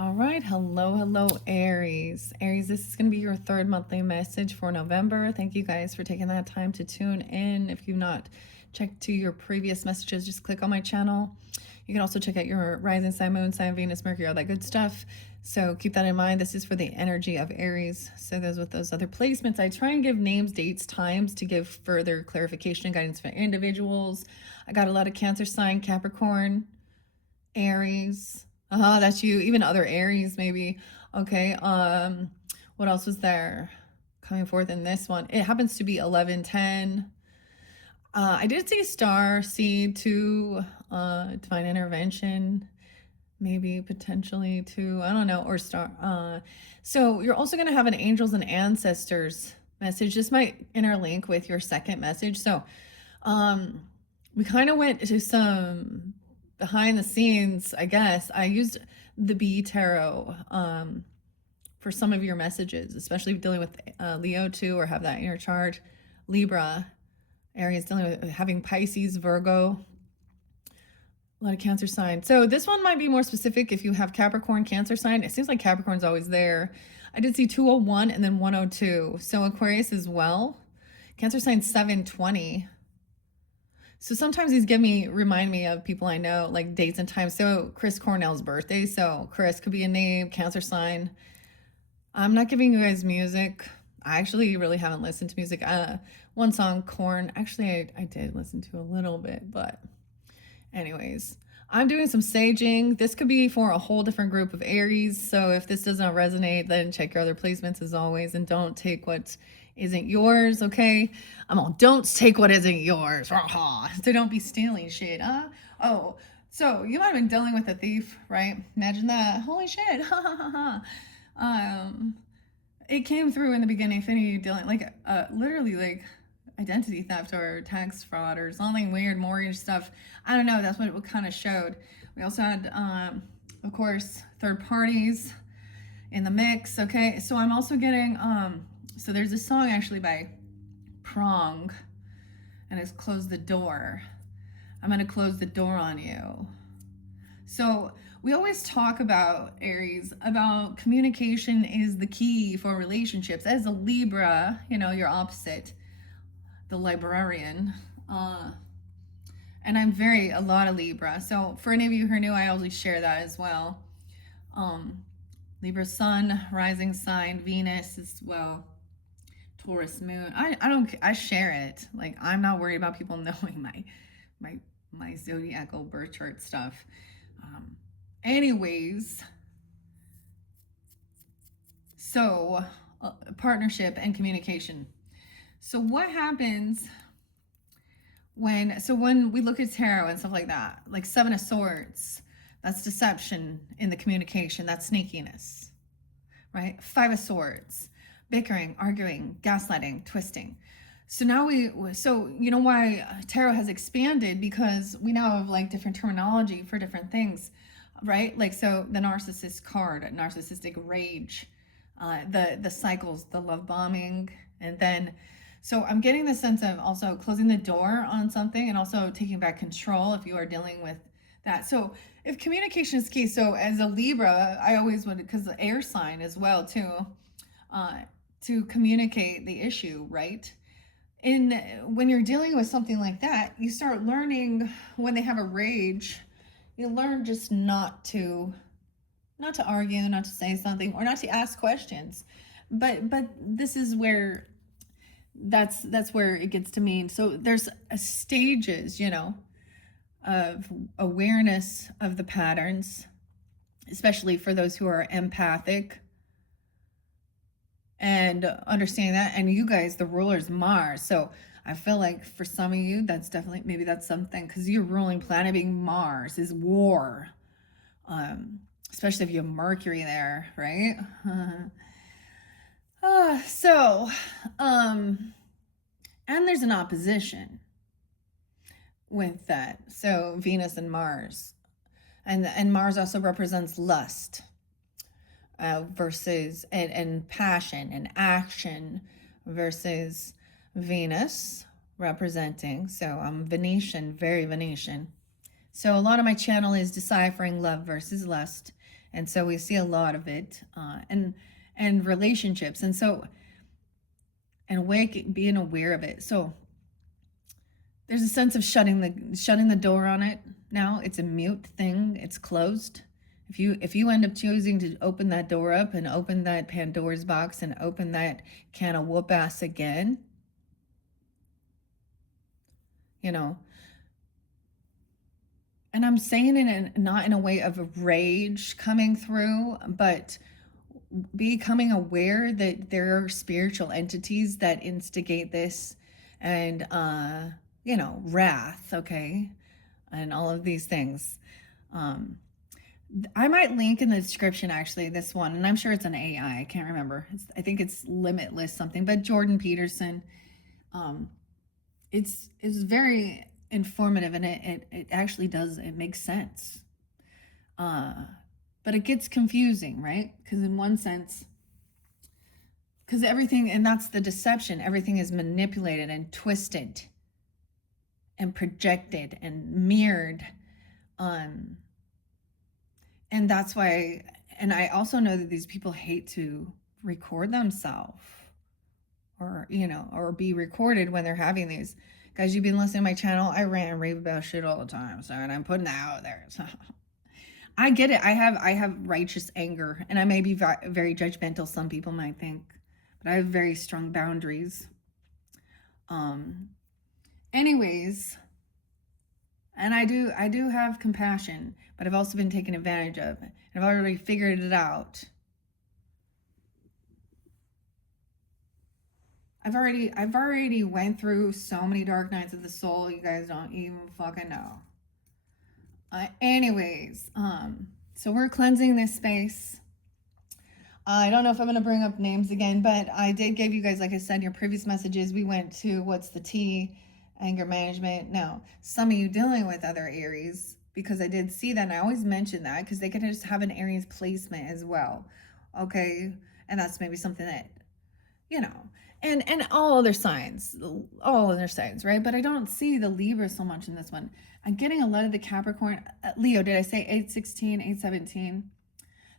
All right. Hello, Aries. Aries, this is going to be your third monthly message for November. Thank you guys for taking that time to tune in. If you've not checked to your previous messages, just click on my channel. You can also check out your rising sign, moon sign, Venus, Mercury, all that good stuff. So keep that in mind. This is for the energy of Aries. So those with those other placements, I try and give names, dates, times to give further clarification and guidance for individuals. I got a lot of Cancer sign, Capricorn, Aries. That's you. Even other Aries, maybe. Okay. What else was there coming forth in this one? It happens to be 1110. I did see star seed to divine intervention, maybe potentially to, I don't know, or star. So you're also going to have an angels and ancestors message. This might interlink with your second message. So we kind of went to some behind the scenes, I guess. I used the B Tarot for some of your messages, especially dealing with Leo too, or have that in your chart. Libra, Aries dealing with having Pisces, Virgo, a lot of Cancer sign. So this one might be more specific if you have Capricorn, Cancer sign. It seems like Capricorn's always there. I did see 201 and then 102. So Aquarius as well. Cancer sign 720. So sometimes these remind me of people I know, like dates and times. So Chris Cornell's birthday. So Chris could be a name, Cancer sign. I'm not giving you guys music. I actually really haven't listened to music. One song, Corn. Actually, I did listen to a little bit, but anyways, I'm doing some saging. This could be for a whole different group of Aries. So if this doesn't resonate, then check your other placements as always, and don't take what isn't yours, okay? Don't take what isn't yours. So don't be stealing shit, huh? Oh, so you might have been dealing with a thief, right? Imagine that. Holy shit. It came through in the beginning. If any of you dealing, like, literally, like, identity theft or tax fraud or something weird, mortgage stuff. I don't know. That's what it kind of showed. We also had, of course, third parties in the mix. Okay, so I'm also getting, so there's a song actually by Prong, and it's Close the Door. I'm going to close the door on you. So we always talk about, Aries, about communication is the key for relationships. As a Libra, you know, your opposite, the librarian. And I'm a lot of Libra. So for any of you who are new, I always share that as well. Libra sun, rising sign, Venus as well, Taurus moon. I share it. Like, I'm not worried about people knowing my zodiacal birth chart stuff. Anyways, so partnership and communication. So what happens when we look at tarot and stuff like that, like Seven of Swords, that's deception in the communication, that's sneakiness, right? Five of Swords, bickering, arguing, gaslighting, twisting. So now so you know why tarot has expanded, because we now have like different terminology for different things, right? Like, so the narcissist card, narcissistic rage, the cycles, the love bombing, and then so I'm getting the sense of also closing the door on something and also taking back control if you are dealing with that. So if communication is key, so as a Libra, I always would, because the air sign as well too, to communicate the issue, right? And when you're dealing with something like that, you start learning when they have a rage, you learn just not to argue, not to say something, or not to ask questions. But this is where that's where it gets to mean. So there's stages, you know, of awareness of the patterns, especially for those who are empathic, and understanding that. And you guys, the ruler's Mars. So I feel like for some of you, that's definitely, maybe that's something, because your ruling planet being Mars is war. Especially if you have Mercury there, right? And there's an opposition with that. So Venus and Mars. And Mars also represents lust, versus, and passion and action, versus Venus representing, so I'm Venetian, very Venetian. So a lot of my channel is deciphering love versus lust, And so we see a lot of it, and relationships. And so, and being aware of it. So there's a sense of shutting the door on it. Now it's a mute thing. It's closed. If you end up choosing to open that door up and open that Pandora's box and open that can of whoop ass again, you know, and I'm saying it not in a way of rage coming through, but becoming aware that there are spiritual entities that instigate this, and wrath, okay, and all of these things. I might link in the description, actually, this one, and I'm sure it's an AI. I can't remember. I think it's Limitless something, but Jordan Peterson. It's very informative, and it actually does, it makes sense. But it gets confusing, right? Because in one sense, because everything, and that's the deception, everything is manipulated and twisted and projected and mirrored. And that's why, and I also know that these people hate to record themselves, or or be recorded when they're having these. Guys, you've been listening to my channel. I rant and rave about shit all the time, so, and I'm putting that out there. So I get it. I have righteous anger, and I may be very judgmental, some people might think, but I have very strong boundaries. Anyways, and I do have compassion, but I've also been taken advantage of, and I've already figured it out. I've already went through so many dark nights of the soul, you guys don't even fucking know. Anyways, so we're cleansing this space. I don't know if I'm going to bring up names again, but I did give you guys, like I said, your previous messages. We went to what's the T, anger management. Now, some of you dealing with other Aries, because I did see that, and I always mention that because they could just have an Aries placement as well. Okay, and that's maybe something that, and all other signs, right? But I don't see the Libra so much in this one. I'm getting a lot of the Capricorn. Leo, did I say 816, 817?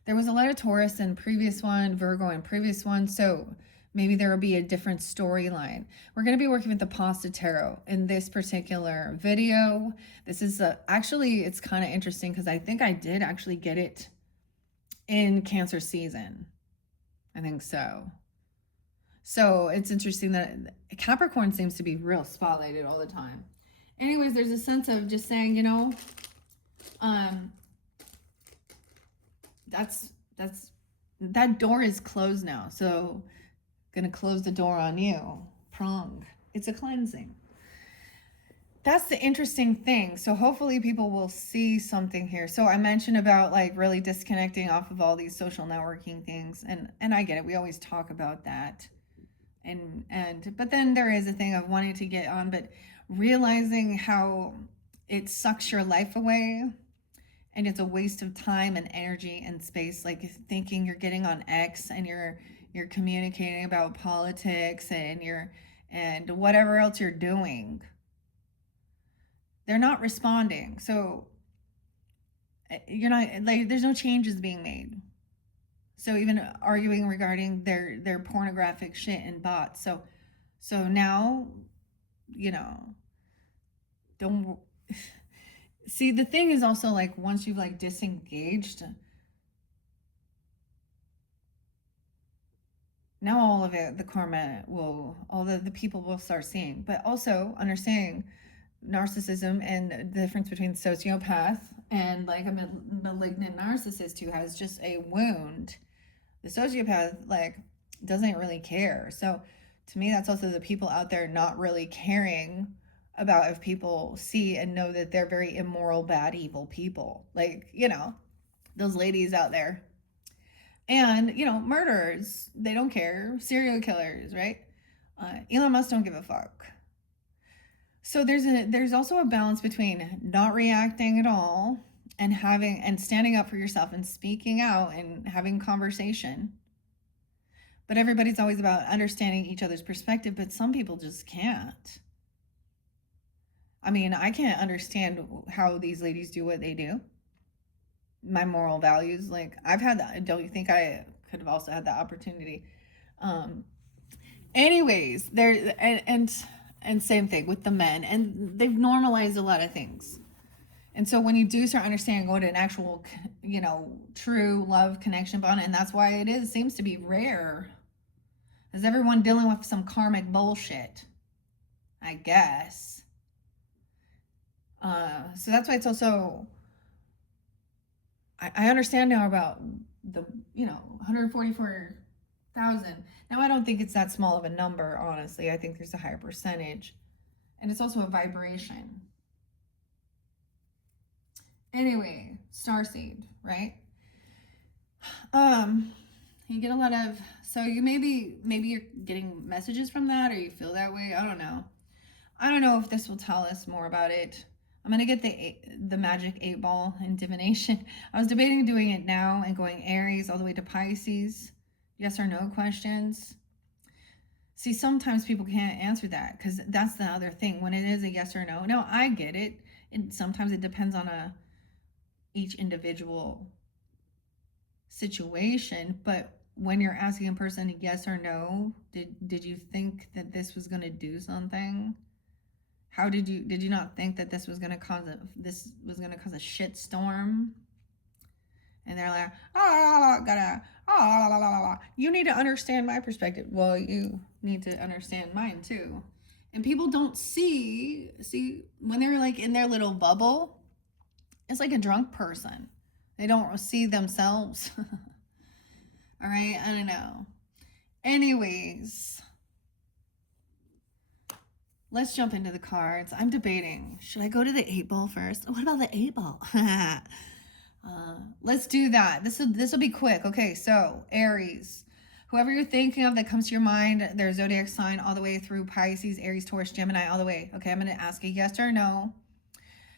There was a lot of Taurus in previous one, Virgo in previous one, so maybe there will be a different storyline. We're going to be working with the Pasta Tarot in this particular video. This is actually, it's kind of interesting because I think I did actually get it in Cancer season. I think so. So it's interesting that Capricorn seems to be real spotlighted all the time. Anyways, there's a sense of just saying, that door is closed now. So gonna close the door on you. Prong. It's a cleansing. That's the interesting thing. So hopefully people will see something here. So I mentioned about like really disconnecting off of all these social networking things, and I get it. We always talk about that. But then there is a thing of wanting to get on, but realizing how it sucks your life away, and it's a waste of time and energy and space. Like thinking you're getting on X and you're communicating about politics and whatever else you're doing. They're not responding. So you're not, like, there's no changes being made. So even arguing regarding their pornographic shit and bots. So now, don't see, the thing is also, like, once you've like disengaged, now all of it, the karma will, all the people will start seeing, but also understanding narcissism and the difference between sociopath and like a malignant narcissist who has just a wound. The sociopath, like, doesn't really care. So to me, that's also the people out there not really caring about if people see and know that they're very immoral, bad, evil people. Like, those ladies out there. And, murderers, they don't care. Serial killers, right? Elon Musk don't give a fuck. So there's also a balance between not reacting at all and standing up for yourself and speaking out and having conversation. But everybody's always about understanding each other's perspective, but some people just can't. I mean, I can't understand how these ladies do what they do. my moral values. Like, I've had that. Don't you think I could have also had that opportunity? Um, anyways, there and same thing with the men, and they've normalized a lot of things. And so when you do start understanding what an actual, true love connection bond, and that's why seems to be rare, is everyone dealing with some karmic bullshit, I guess. So that's why it's also, I understand now about the, 144,000. Now, I don't think it's that small of a number, honestly. I think there's a higher percentage. And it's also a vibration. Anyway, starseed, right? You get a lot of, so you maybe you're getting messages from that, or you feel that way. I don't know. I don't know if this will tell us more about it. I'm gonna get the magic 8 ball in divination. I was debating doing it now and going Aries all the way to Pisces. Yes or no questions. See, sometimes people can't answer that because that's the other thing. When it is a yes or no, no, I get it. And sometimes it depends on each individual situation. But when you're asking a person yes or no, did you think that this was going to do something? How did you not think that this was going to cause a shit storm? And they're like, you need to understand my perspective. Well, you need to understand mine too. And people don't see when they're like in their little bubble, it's like a drunk person. They don't see themselves. All right, I don't know. Anyways, let's jump into the cards. I'm debating. Should I go to the 8 ball first? What about the 8 ball? Let's do that. This will be quick. Okay, so Aries. Whoever you're thinking of that comes to your mind, their zodiac sign all the way through Pisces, Aries, Taurus, Gemini, all the way. Okay, I'm going to ask a yes or no.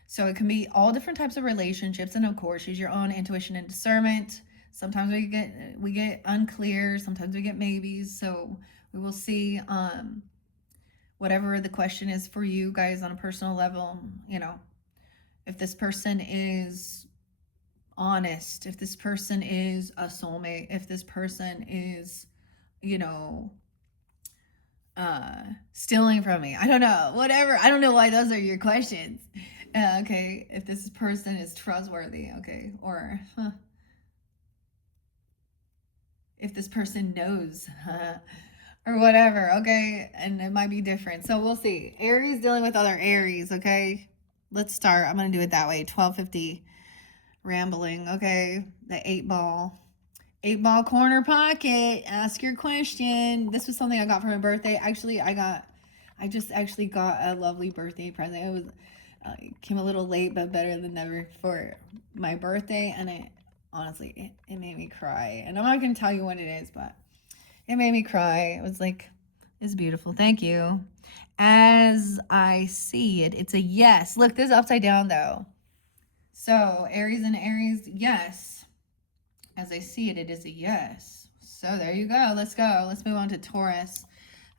So it can be all different types of relationships, and of course, use your own intuition and discernment. Sometimes we get unclear, sometimes we get maybes. So we will see whatever the question is for you guys on a personal level, if this person is honest, if this person is a soulmate, if this person is, stealing from me. I don't know. Whatever. I don't know why those are your questions. Okay. If this person is trustworthy. Okay. Or if this person knows. Or whatever. Okay. And it might be different. So we'll see. Aries dealing with other Aries. Okay. Let's start. I'm going to do it that way. 1250 rambling. Okay. The 8 ball. 8 ball corner pocket. Ask your question. This was something I got for my birthday. Actually, I just actually got a lovely birthday present. It was came a little late, but better than never for my birthday. And it made me cry. And I'm not gonna tell you what it is, but it made me cry. It was like, it's beautiful. Thank you. As I see it, it's a yes. Look, this is upside down though. So Aries and Aries, yes. As I see it, it is a yes. So there you go. Let's go. Let's move on to Taurus.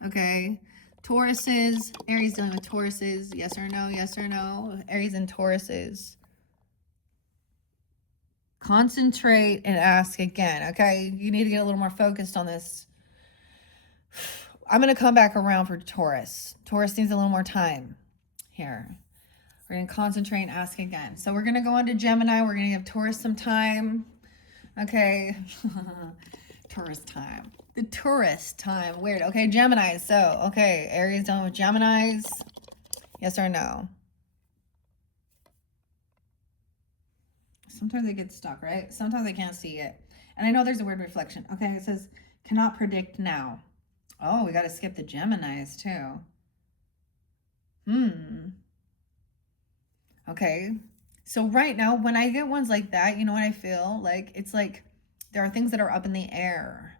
Okay. Tauruses. Aries dealing with Tauruses. Yes or no? Yes or no? Aries and Tauruses. Concentrate and ask again. Okay. You need to get a little more focused on this. I'm going to come back around for Taurus. Taurus needs a little more time here. We're going to concentrate and ask again. So we're going to go on to Gemini. We're going to give Taurus some time. Okay. Tourist time. The tourist time. Weird. Okay, Gemini. So, okay, Aries done with Geminis. Yes or no? Sometimes they get stuck, right? Sometimes I can't see it. And I know there's a weird reflection. Okay, it says, cannot predict now. Oh, we got to skip the Geminis, too. Okay. So right now, when I get ones like that, you know what I feel? Like, it's like there are things that are up in the air.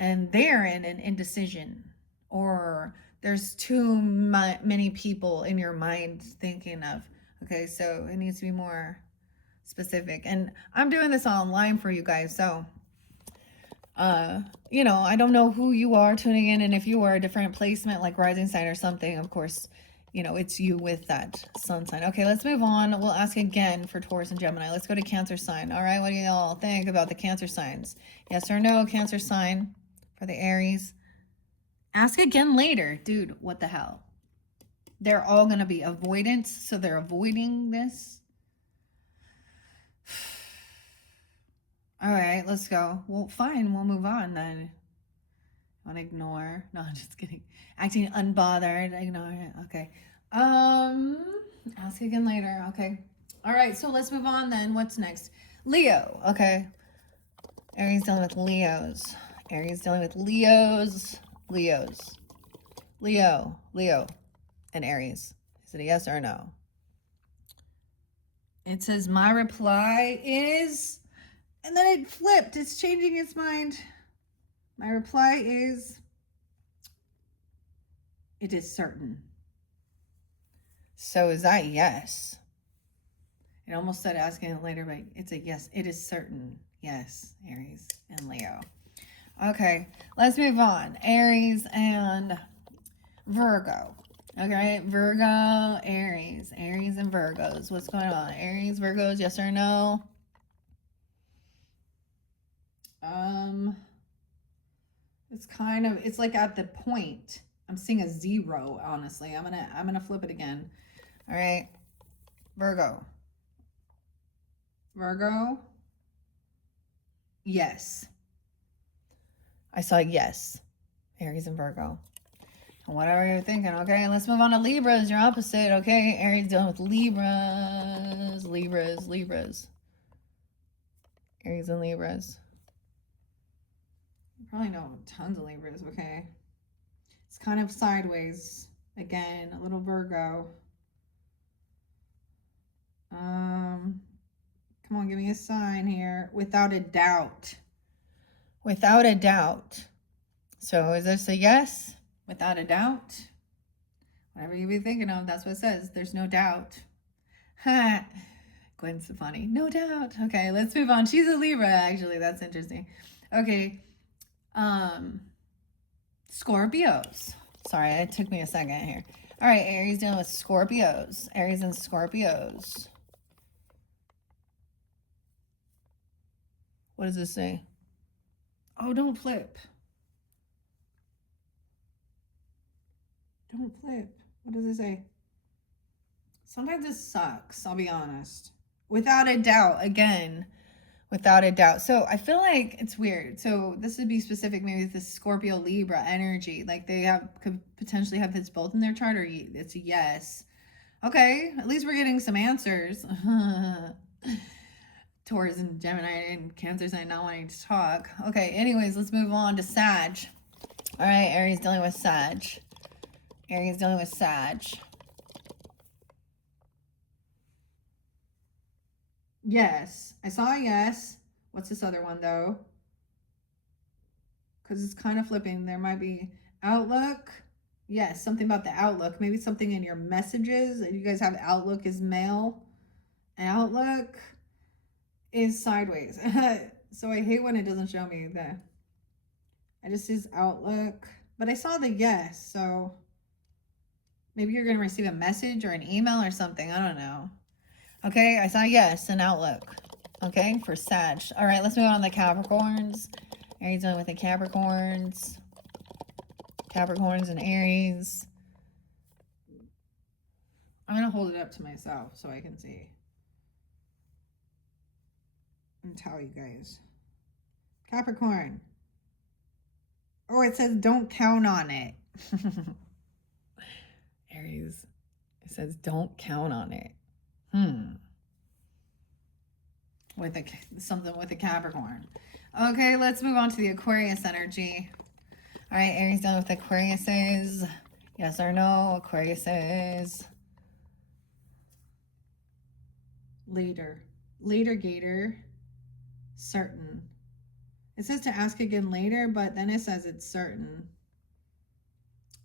And they're in an indecision. Or there's too many people in your mind thinking of, okay, so it needs to be more specific. And I'm doing this online for you guys. So, I don't know who you are tuning in. And if you are a different placement, like rising sign or something, of course, you know, it's you with that sun sign. Okay, let's move on. We'll ask again for Taurus and Gemini. Let's go to Cancer sign. All right, what do y'all think about the Cancer signs? Yes or no, Cancer sign for the Aries. Ask again later. Dude, what the hell? They're all going to be avoidance, so they're avoiding this. All right, let's go. Well, fine, we'll move on then. Want to ignore? No, I'm just kidding. Acting unbothered. Ignore it. Okay. Ask again later. Okay. All right. So let's move on then. What's next? Leo. Okay. Aries dealing with Leos. Aries dealing with Leos. Leos. Leo. Leo. And Aries. Is it a yes or a no? It says my reply is, and then it flipped. It's changing its mind. My reply is, it is certain. So is that yes? It almost said asking it later, but it's a yes. It is certain. Yes, Aries and Leo. Okay, let's move on. Aries and Virgo. Okay, Virgo, Aries. Aries and Virgos. What's going on? Aries, Virgos, yes or no? It's kind of, it's like at the point. I'm seeing a 0, honestly. I'm gonna flip it again. All right. Virgo. Virgo. Yes. I saw yes. Aries and Virgo. Whatever you're thinking, okay? Let's move on to Libras, your opposite, okay? Aries dealing with Libras. Libras. Aries and Libras. You probably know tons of Libras, okay? It's kind of sideways. Again, a little Virgo. Come on, give me a sign here. Without a doubt. Without a doubt. So is this a yes? Without a doubt? Whatever you be thinking of, that's what it says. There's no doubt. Ha! Gwen's funny. No doubt. Okay, let's move on. She's a Libra, actually. That's interesting. Okay. Scorpios. Sorry, it took me a second here. All right, Aries dealing with Scorpios. Aries and Scorpios. What does this say? Oh, don't flip. Don't flip. What does it say? Sometimes this sucks, I'll be honest. Without a doubt, again, without a doubt. So I feel like it's weird. So this would be specific, maybe with the Scorpio Libra energy. Like they could potentially have this both in their chart, or it's a yes. Okay, at least we're getting some answers. Taurus and Gemini and Cancer sign not wanting to talk. Okay, anyways, let's move on to Sag. All right, Aries dealing with Sag. Aries dealing with Sag. Yes, I saw a yes. What's this other one though? Because it's kind of flipping. There might be Outlook. Yes, something about the Outlook. Maybe something in your messages. You guys have Outlook is mail. Outlook is sideways. So I hate when it doesn't show me that. I just use Outlook. But I saw the yes, so maybe you're going to receive a message or an email or something. I don't know. Okay, I saw yes in Outlook. Okay, for Sag. All right, let's move on to the Capricorns. Aries dealing with the Capricorns. Capricorns and Aries. I'm going to hold it up to myself so I can see. And tell you guys. Capricorn. Oh, it says don't count on it. Aries. It says don't count on it. With something with a Capricorn. Okay, let's move on to the Aquarius energy. All right, Aries done with Aquariuses. Yes or no, Aquariuses. Later. Later, Gator. Certain. It says to ask again later, but then it says it's certain.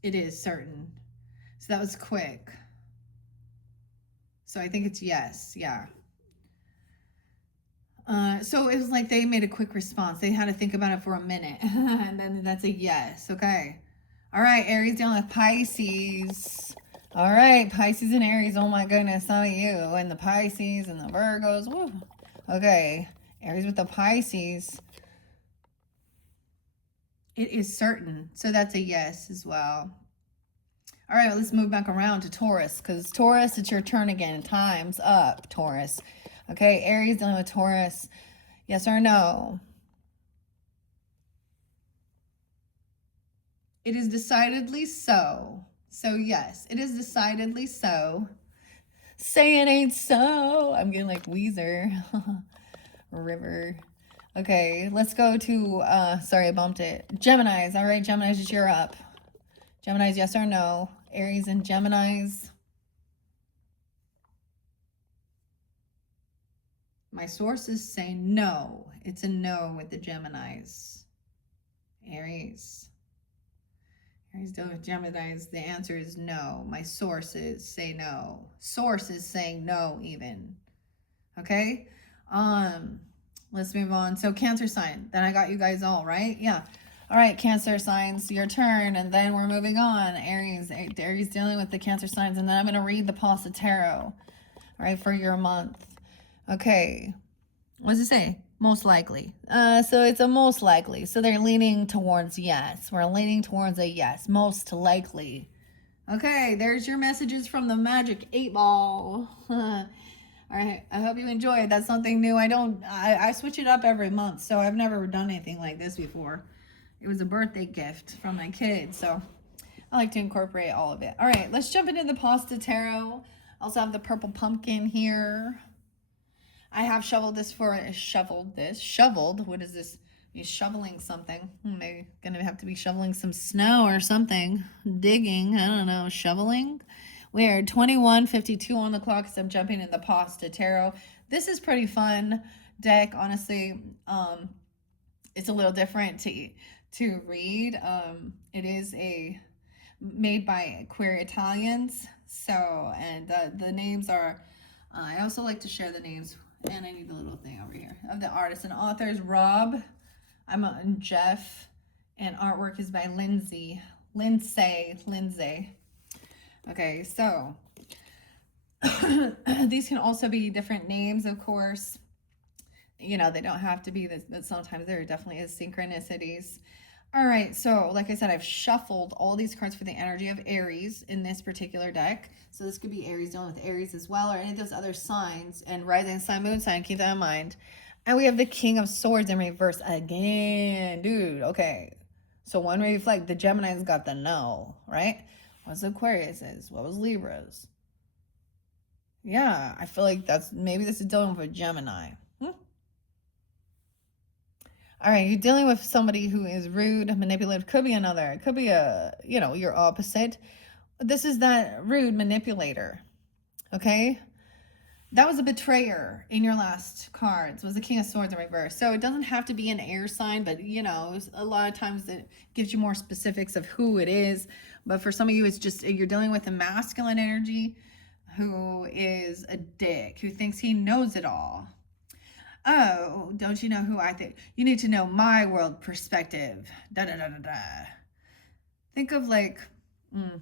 It is certain. So that was quick. So I think it's yes. Yeah. So it was like they made a quick response. They had to think about it for a minute. And then that's a yes. Okay. All right. Aries dealing with Pisces. All right, Pisces and Aries. Oh my goodness, some of you and the Pisces and the Virgos. Woo. Okay, Aries with the Pisces. It is certain, so that's a yes as well. All right, let's move back around to Taurus, because Taurus, it's your turn again. Time's up, Taurus. Okay, Aries dealing with Taurus. Yes or no? It is decidedly so. So yes, it is decidedly so. Say it ain't so. I'm getting like Weezer. River. Okay, let's go to, sorry, I bumped it. Geminis. All right, Geminis, you're up. Geminis, yes or no? Aries and Geminis. My sources say no. It's a no with the Geminis. Aries. Aries dealing with Geminis. The answer is no. My sources say no. Source is saying no even. Okay? Let's move on. So Cancer sign. Then I got you guys all, right? Yeah. All right, Cancer signs, your turn, and then we're moving on. Aries dealing with the Cancer signs, and then I'm going to read the Pasta Tarot, all right, for your month. Okay. What does it say? Most likely. So it's a most likely. So they're leaning towards yes. We're leaning towards a yes. Most likely. Okay, there's your messages from the Magic 8 Ball. All right, I hope you enjoyed. That's something new. I switch it up every month, so I've never done anything like this before. It was a birthday gift from my kid, so I like to incorporate all of it. All right, let's jump into the Pasta Tarot. I also have the purple pumpkin here. I have shoveled, what is this? You're shoveling something. Maybe gonna have to be shoveling some snow or something. Digging, I don't know, shoveling. We are 21:52 on the clock, so I'm jumping in the Pasta Tarot. This is pretty fun deck, honestly. It's a little different to read. It is made by queer Italians. So, and the names are, I also like to share the names, and I need the little thing over here, of the artists and authors. Rob, I'm on Jeff, and artwork is by Lindsay. Okay, so these can also be different names, of course. You know, they don't have to be this, but sometimes there definitely is synchronicities. All right, so like I said, I've shuffled all these cards for the energy of Aries in this particular deck. So this could be Aries dealing with Aries as well, or any of those other signs, and rising sign, moon sign, keep that in mind. And we have the King of Swords in reverse again, dude. Okay, so one reflect, the Gemini's got the no, right? What's Aquarius's? What was Libra's? Yeah, I feel like maybe this is dealing with a Gemini. All right, you're dealing with somebody who is rude, manipulative. Could be another. It could be your opposite. This is that rude manipulator. Okay? That was a betrayer in your last cards. Was the King of Swords in reverse. So it doesn't have to be an air sign, but a lot of times it gives you more specifics of who it is. But for some of you, it's just you're dealing with a masculine energy who is a dick, who thinks he knows it all. Oh, don't you know who I think? You need to know my world perspective. Da da da da da. Think of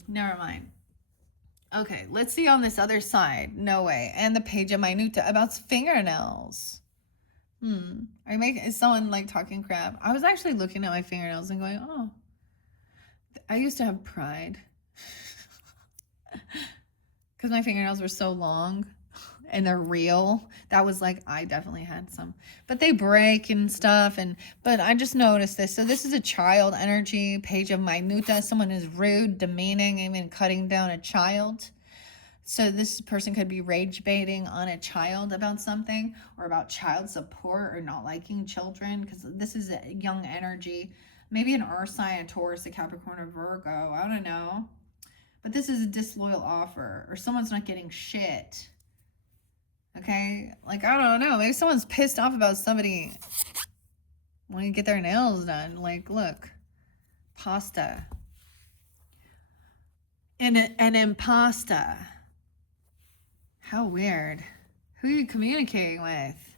never mind. Okay, let's see on this other side. No way. And the page of Minuta about fingernails. Is someone like talking crap? I was actually looking at my fingernails and going, oh, I used to have pride. Because my fingernails were so long and they're real. That was like, I definitely had some, but they break and stuff. But I just noticed this. So this is a child energy, page of Minuta. Someone is rude, demeaning, even cutting down a child. So this person could be rage baiting on a child about something, or about child support, or not liking children, because this is a young energy. Maybe an earth sign, a Taurus, a Capricorn, or Virgo. I don't know. But this is a disloyal offer, or someone's not getting shit. Okay? Like, I don't know. Maybe someone's pissed off about somebody wanting to get their nails done. Like, look. Pasta. And an impasta. How weird. Who are you communicating with?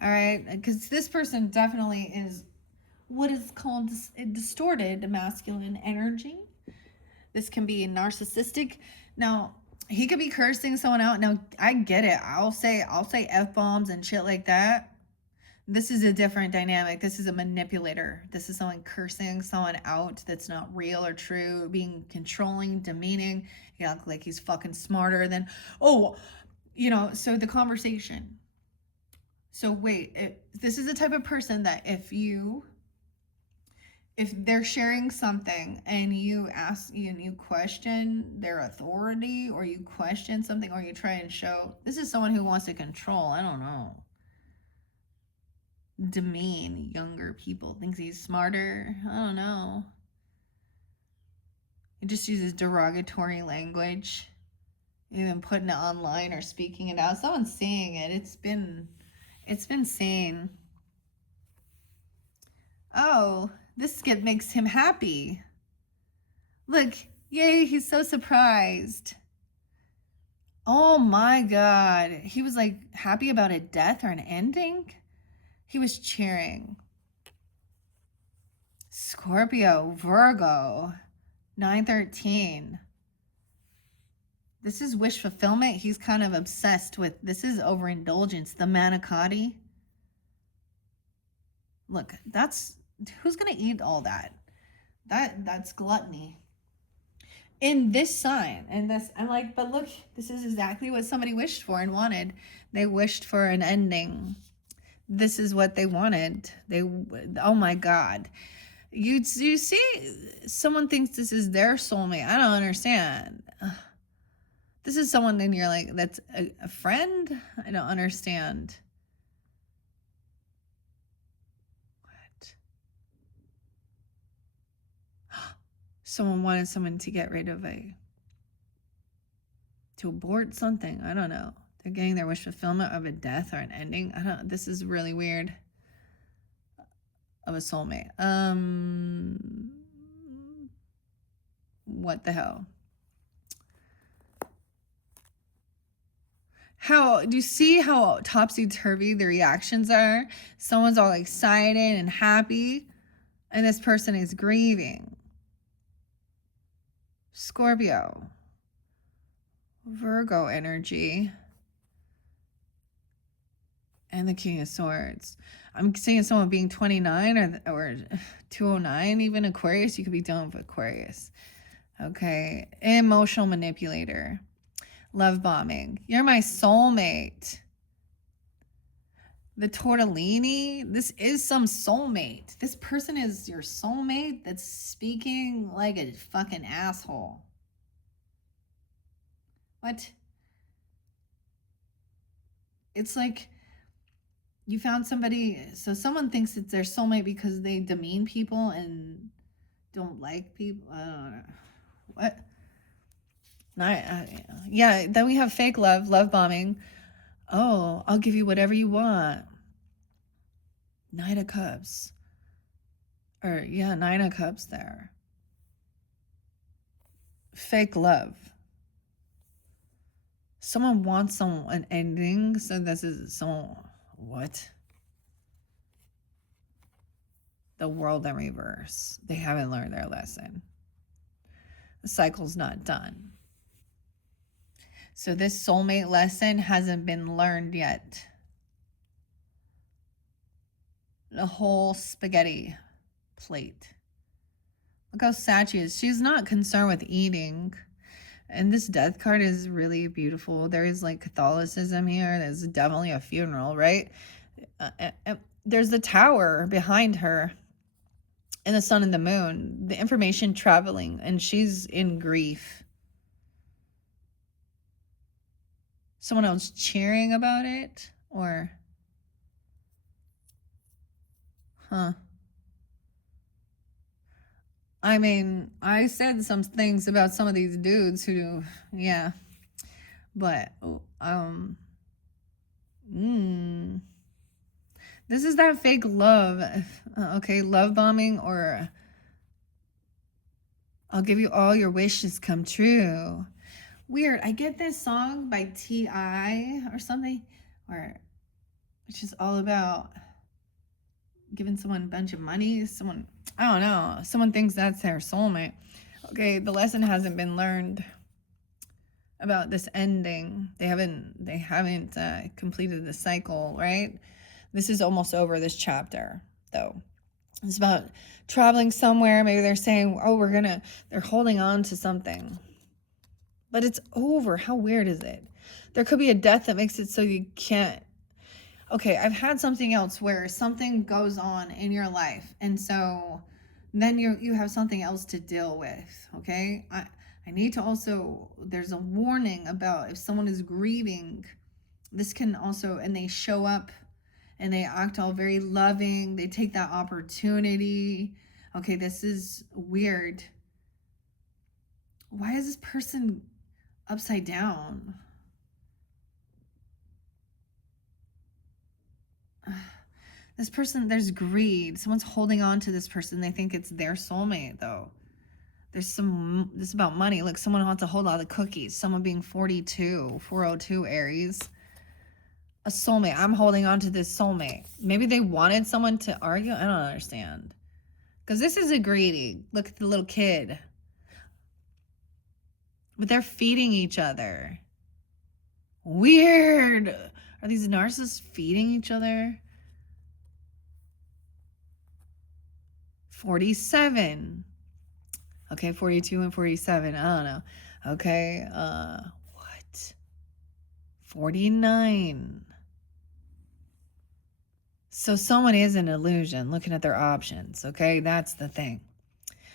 All right? Because this person definitely is what is called a distorted masculine energy. This can be narcissistic. Now, he could be cursing someone out. Now, I get it. I'll say F-bombs and shit like that. This is a different dynamic. This is a manipulator. This is someone cursing someone out that's not real or true, being controlling, demeaning. He acts like he's fucking smarter than, oh, so the conversation. So wait, this is the type of person that if they're sharing something and you ask and you question their authority, or you question something, or you try and show, this is someone who wants to control, I don't know, demean younger people, thinks he's smarter, I don't know. He just uses derogatory language, even putting it online or speaking it out. Someone's seeing it. It's been seen. Oh, this skit makes him happy. Look, yay, he's so surprised. Oh my God. He was like happy about a death or an ending. He was cheering. Scorpio, Virgo, 913. This is wish fulfillment. He's kind of obsessed with, this is overindulgence, the manicotti. Look, who's going to eat all that? That's gluttony. In this sign, and this, I'm like, but look, this is exactly what somebody wished for and wanted. They wished for an ending. This is what they wanted. Oh my God. You see, someone thinks this is their soulmate. I don't understand. This is someone then you're like, that's a friend? I don't understand. What? Someone wanted someone to get rid of to abort something. I don't know. They're getting their wish fulfillment of a death or an ending. This is really weird. Of a soulmate. What the hell? How do you see how topsy-turvy the reactions are? Someone's all excited and happy, and this person is grieving. Scorpio, Virgo energy, and the King of Swords. I'm seeing someone being 29 or 209, even Aquarius. You could be done with Aquarius. Okay, emotional manipulator. Love bombing. You're my soulmate. The tortellini. This is some soulmate. This person is your soulmate that's speaking like a fucking asshole. What? It's like you found somebody. So someone thinks it's their soulmate because they demean people and don't like people. I don't know. What? Yeah, then we have fake love bombing. Oh, I'll give you whatever you want. Nine of Cups. Or, yeah, Nine of Cups there. Fake love. Someone wants an ending, so this is someone. What? The world in reverse. They haven't learned their lesson. The cycle's not done. So this soulmate lesson hasn't been learned yet. The whole spaghetti plate. Look how sad she is. She's not concerned with eating. And this death card is really beautiful. There is like Catholicism here. There's definitely a funeral, right? There's the tower behind her. And the sun and the moon. The information traveling. And she's in grief. Someone else cheering about it? Or... Huh. I mean, I said some things about some of these dudes who, yeah. But, this is that fake love. Okay, love bombing, or I'll give you all your wishes come true. Weird. I get this song by T.I. or something, which is all about giving someone a bunch of money. I don't know. Someone thinks that's their soulmate. Okay, the lesson hasn't been learned about this ending. They haven't completed the cycle, right? This is almost over, this chapter, though. It's about traveling somewhere. Maybe they're saying, oh, they're holding on to something. But it's over. How weird is it? There could be a death that makes it so you can't. Okay, I've had something else where something goes on in your life, and so then you have something else to deal with. Okay, I need to also, there's a warning about if someone is grieving, this can also, and they show up and they act all very loving, they take that opportunity. Okay, this is weird. Why is this person upside down? This person, there's greed. Someone's holding on to this person. They think it's their soulmate, though. This is about money. Look, someone wants to hold all the cookies. Someone being 402, Aries. A soulmate. I'm holding on to this soulmate. Maybe they wanted someone to argue. I don't understand. Because this is a greedy. Look at the little kid. But they're feeding each other. Weird. Are these narcissists feeding each other? 47. Okay, 42 and 47. I don't know. Okay, what? 49. So someone is an illusion, looking at their options, okay? That's the thing.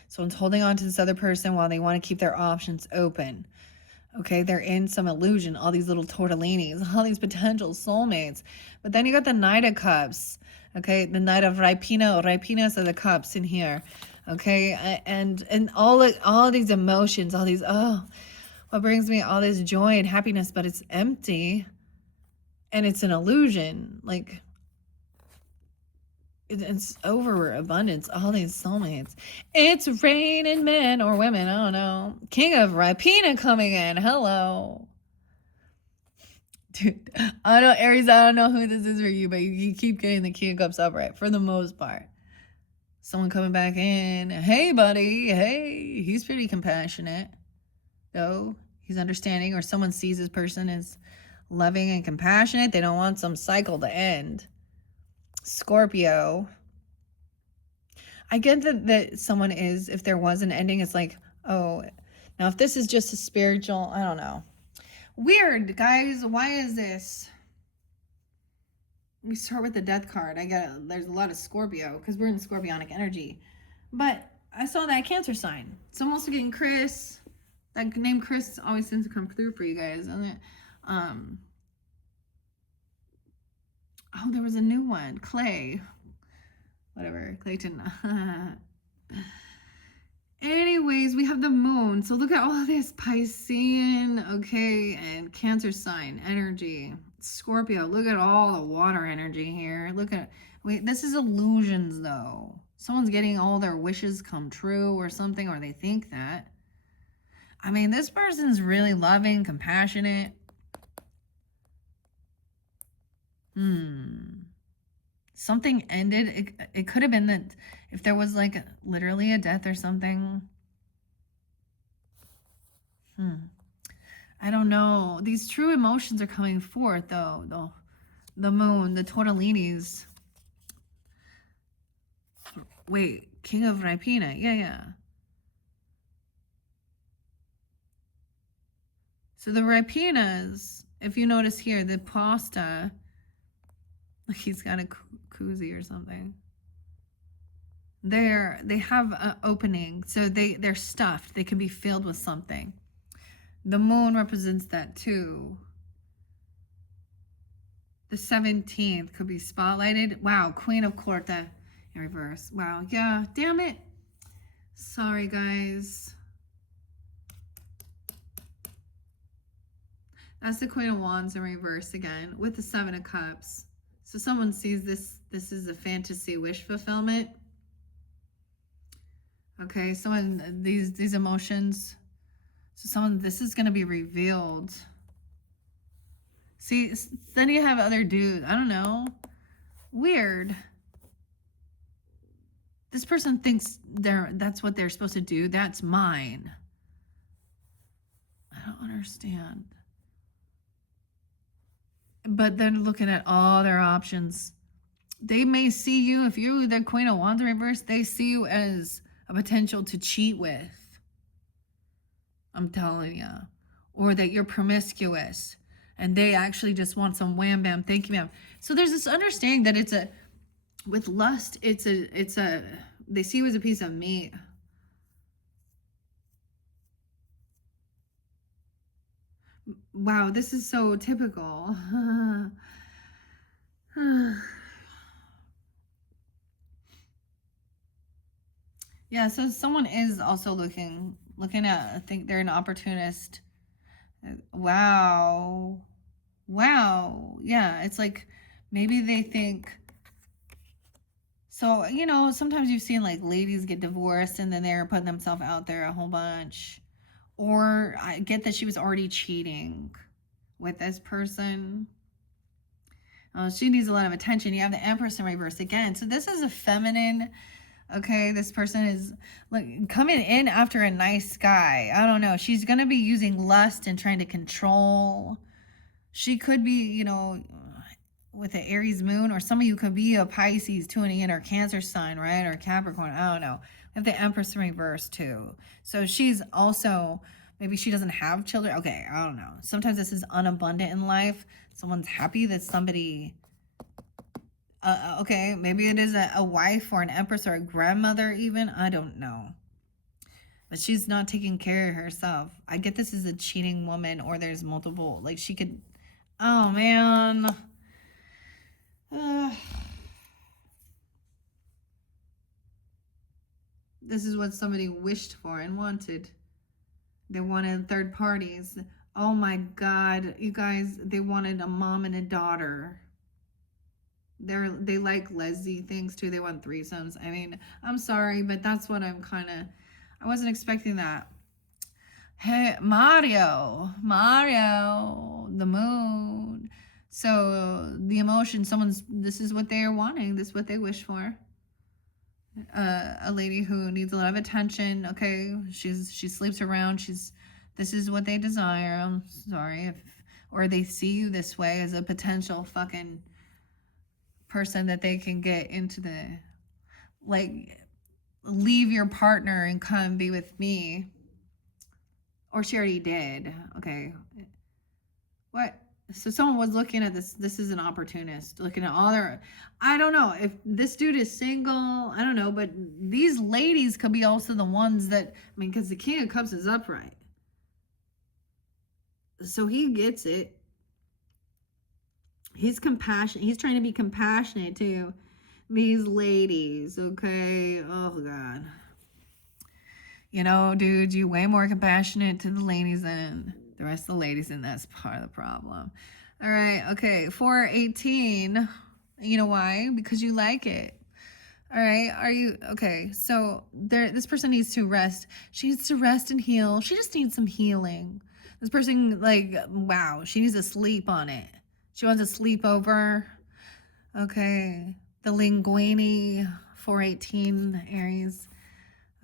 Someone's holding on to this other person while they want to keep their options open. Okay, they're in some illusion, all these little tortellinis, all these potential soulmates. But then you got the Knight of Cups, okay? The Knight of Rapinas are the cups in here, okay? And all these emotions, all these, what brings me all this joy and happiness, but it's empty and it's an illusion. Like, it's overabundance, all these soulmates. It's raining men or women, I don't know. King of Rapina coming in. Hello. Dude, I don't know, Aries, I don't know who this is for you, but you keep getting the King of Cups upright for the most part. Someone coming back in. Hey, buddy. Hey, he's pretty compassionate, though. He's understanding, or someone sees this person as loving and compassionate. They don't want some cycle to end. Scorpio. I get that someone is, if there was an ending, it's like, oh, now if this is just a spiritual, I don't know. Weird, guys. Why is this? Let me start with the death card. There's a lot of Scorpio because we're in scorpionic energy. But I saw that Cancer sign. So I'm also getting Chris. That name Chris always seems to come through for you guys, doesn't it? Oh, there was a new one. Clay. Whatever. Clayton. Anyways, we have the moon. So look at all this Piscean, okay, and Cancer sign energy. Scorpio, look at all the water energy here. Wait, this is illusions though. Someone's getting all their wishes come true or something, or they think that. I mean, this person's really loving, compassionate. Something ended. It could have been that if there was like literally a death or something. I don't know. These true emotions are coming forth though. The moon, the tortellinis. Wait, King of Rapina. Yeah. So the Rapinas, if you notice here, the pasta, like he's got a koozie or something. They have an opening, so they're stuffed. They can be filled with something. The moon represents that too. The 17th could be spotlighted. Wow, Queen of Quarta in reverse. Wow, yeah, damn it. Sorry, guys. That's the Queen of Wands in reverse again with the 7 of Cups. So someone sees this is a fantasy wish fulfillment. Okay, someone, these emotions. So this is going to be revealed. See, then you have other dudes. I don't know. Weird. This person thinks that's what they're supposed to do. That's mine. I don't understand. But they're looking at all their options. They may see you, if you're the Queen of Wands reverse, they see you as a potential to cheat with. I'm telling you. Or that you're promiscuous and they actually just want some wham bam, thank you ma'am. So there's this understanding that with lust, they see you as a piece of meat. Wow, this is so typical. Yeah, so someone is also looking at, I think they're an opportunist. Wow. Yeah, it's like maybe they think, so, sometimes you've seen like ladies get divorced and then they're putting themselves out there a whole bunch. Or I get that she was already cheating with this person. She needs a lot of attention. You have the Empress in reverse again. So this is a feminine. Okay, this person is like coming in after a nice guy. I don't know. She's going to be using lust and trying to control. She could be, with an Aries moon, or some of you could be a Pisces tuning in, or Cancer sign, right? Or Capricorn. I don't know. We have the Empress in reverse too. So she's also, maybe she doesn't have children. Okay, I don't know. Sometimes this is unabundant in life. Someone's happy that somebody, okay, maybe it is a wife or an empress or a grandmother even. I don't know. But she's not taking care of herself. I get this is a cheating woman, or there's multiple, like she could, oh man. This is what somebody wished for and wanted. They wanted third parties. Oh my God, you guys, they wanted a mom and a daughter. They like lesbian things too. They want threesomes. I mean, I'm sorry, but that's what I wasn't expecting that. Hey, Mario, the moon. So the emotion, this is what they are wanting. This is what they wish for. A lady who needs a lot of attention. Okay, she sleeps around. This is what they desire. I'm sorry or they see you this way as a potential fucking person that they can get into leave your partner and come be with me. Or she already did. Okay. What? So someone was looking at this. This is an opportunist looking at all their. I don't know if this dude is single. I don't know, but these ladies could be also the ones that, because the King of Cups is upright, so he gets it. He's compassionate. He's trying to be compassionate to these ladies. Okay. Oh God. Dude, you way more compassionate to the ladies than the rest of the ladies, and that's part of the problem. All right, okay, 418. You know why? Because you like it. All right, are you okay? So this person needs to rest. She needs to rest and heal. She just needs some healing. This person, wow, she needs to sleep on it. She wants to sleep over. Okay, the linguini, 418, Aries.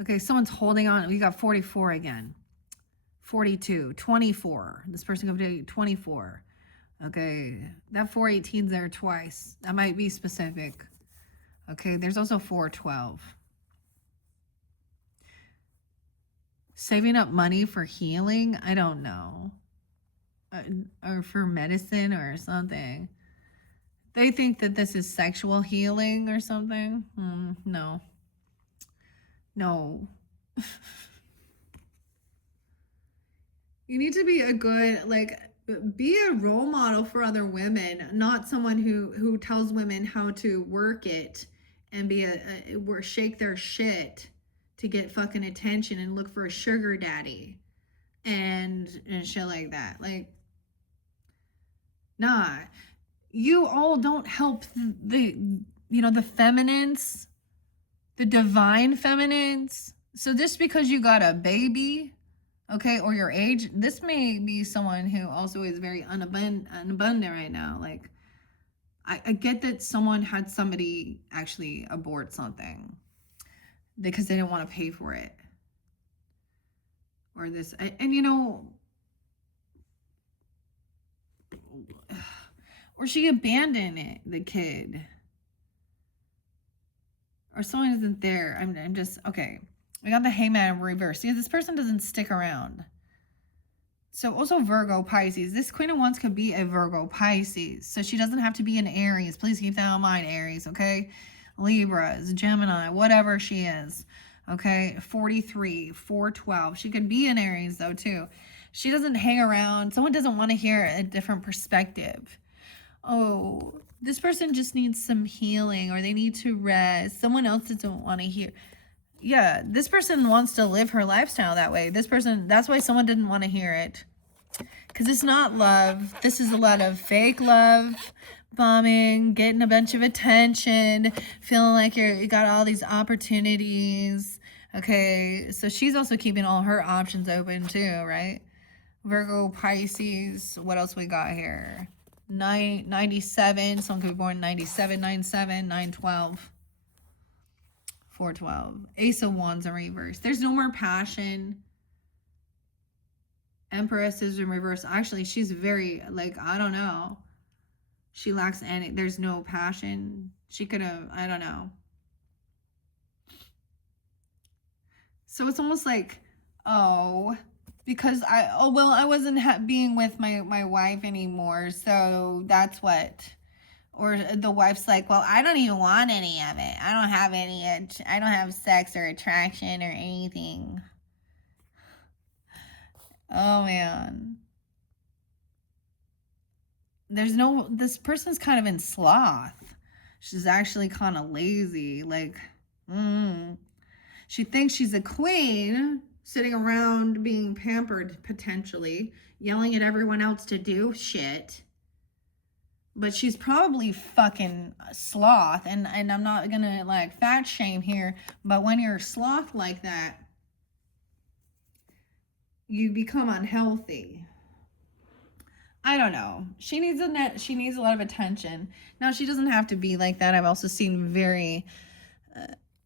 Okay, someone's holding on. We got 44 again. 42, 24. This person could be 24. Okay, that 418's there twice. That might be specific. Okay, there's also 412. Saving up money for healing? I don't know. Or for medicine or something. They think that this is sexual healing or something. No. You need to be a good, be a role model for other women, not someone who tells women how to work it and be shake their shit to get fucking attention and look for a sugar daddy and shit like that. Nah, you all don't help the feminines, the divine feminines. So just because you got a baby, okay, or your age, this may be someone who also is very unabundant right now. I get that someone had somebody actually abort something. because they didn't want to pay for it. Or this, and you know, or she abandoned it, the kid. Or someone isn't there. I'm just, okay. We got the Hangman in reverse. See, this person doesn't stick around. So also Virgo, Pisces. This Queen of Wands could be a Virgo, Pisces. So she doesn't have to be an Aries. Please keep that in mind, Aries, okay? Libras, Gemini, whatever she is. Okay, 43, 412. She could be an Aries, though, too. She doesn't hang around. Someone doesn't want to hear a different perspective. Oh, this person just needs some healing, or they need to rest. Someone else doesn't want to hear. Yeah, this person wants to live her lifestyle that way. This person, that's why someone didn't want to hear it. Because it's not love. This is a lot of fake love bombing, getting a bunch of attention, feeling like you got all these opportunities. Okay, so she's also keeping all her options open too, right? Virgo, Pisces. What else we got here? 97. Someone could be born 97, 97, 912. 412. Ace of Wands in reverse. There's no more passion. Empress is in reverse. Actually, she's very, like, I don't know. She lacks any, there's no passion. She could have, I don't know. So it's almost like, oh, because I wasn't being with my wife anymore. So that's what. Or the wife's like, well, I don't even want any of it. I don't have sex or attraction or anything. Oh, man. This person's kind of in sloth. She's actually kind of lazy. Like, she thinks she's a queen, sitting around being pampered, potentially, yelling at everyone else to do shit. But she's probably fucking sloth. And I'm not going to, like, fat shame here. But when you're sloth like that, you become unhealthy. I don't know. She needs a lot of attention. Now, she doesn't have to be like that. I've also seen very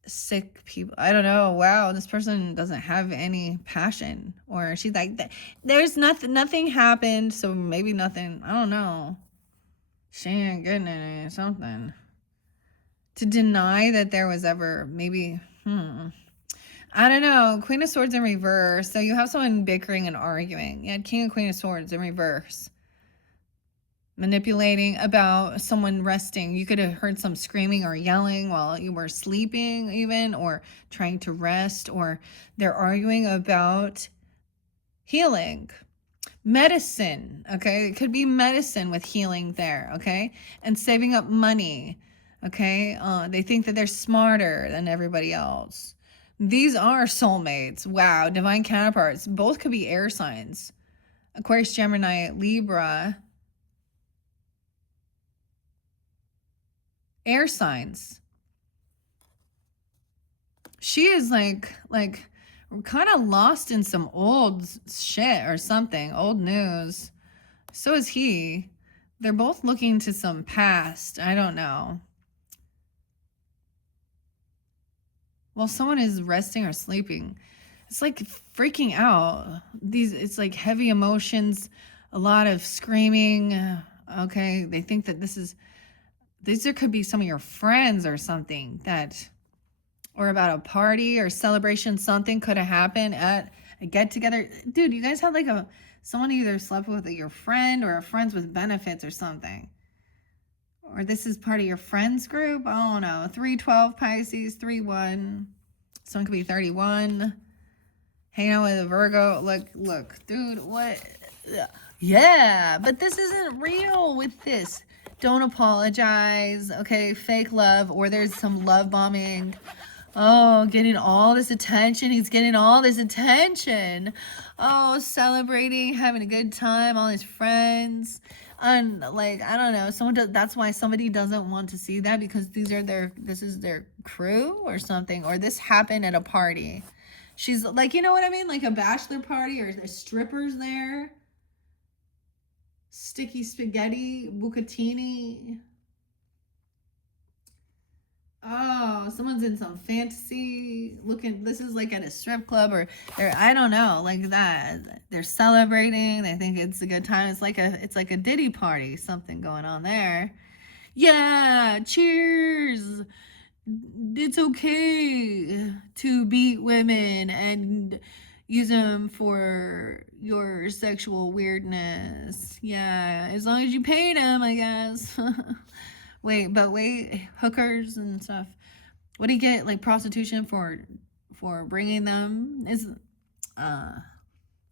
sick people. I don't know. Wow, this person doesn't have any passion. Or she's like, there's nothing happened. So maybe nothing. I don't know. She ain't getting any something. To deny that there was ever maybe, I don't know. Queen of Swords in reverse. So you have someone bickering and arguing. You had King and Queen of Swords in reverse. Manipulating about someone resting. You could have heard some screaming or yelling while you were sleeping even, or trying to rest, or they're arguing about healing. Medicine, okay? It could be medicine with healing there, okay? And saving up money, okay? They think that they're smarter than everybody else. These are soulmates. Wow, divine counterparts. Both could be air signs. Aquarius, Gemini, Libra. Air signs. She is like kind of lost in some old shit or something, old news. So is he. They're both looking to some past. I don't know. Well, someone is resting or sleeping. It's like freaking out. It's like heavy emotions, a lot of screaming. Okay, they think that these could be some of your friends or something or about a party or celebration. Something could have happened at a get together. Dude, you guys had like someone either slept with your friend or friends with benefits or something. Or this is part of your friends group. I don't know. 312 Pisces, 31. Someone could be 31. Hang out with a Virgo. Look, dude, what? Yeah, but this isn't real with this. Don't apologize, okay? Fake love, or there's some love bombing. Oh, getting all this attention. He's getting all this attention. Oh, celebrating, having a good time, all his friends. And like, I don't know, that's why somebody doesn't want to see that, because this is their crew or something, or this happened at a party. She's like, you know what I mean? Like a bachelor party, or there's strippers there. Sticky spaghetti, bucatini. Oh, someone's in some fantasy party looking. This is like at a strip club or they're, I don't know, like that. They're celebrating. They think it's a good time. It's like a Diddy party, something going on there. Yeah, cheers. It's okay to beat women and use them for your sexual weirdness. Yeah, as long as you paid them, I guess. Wait, hookers and stuff. What do you get, like prostitution for bringing them? Is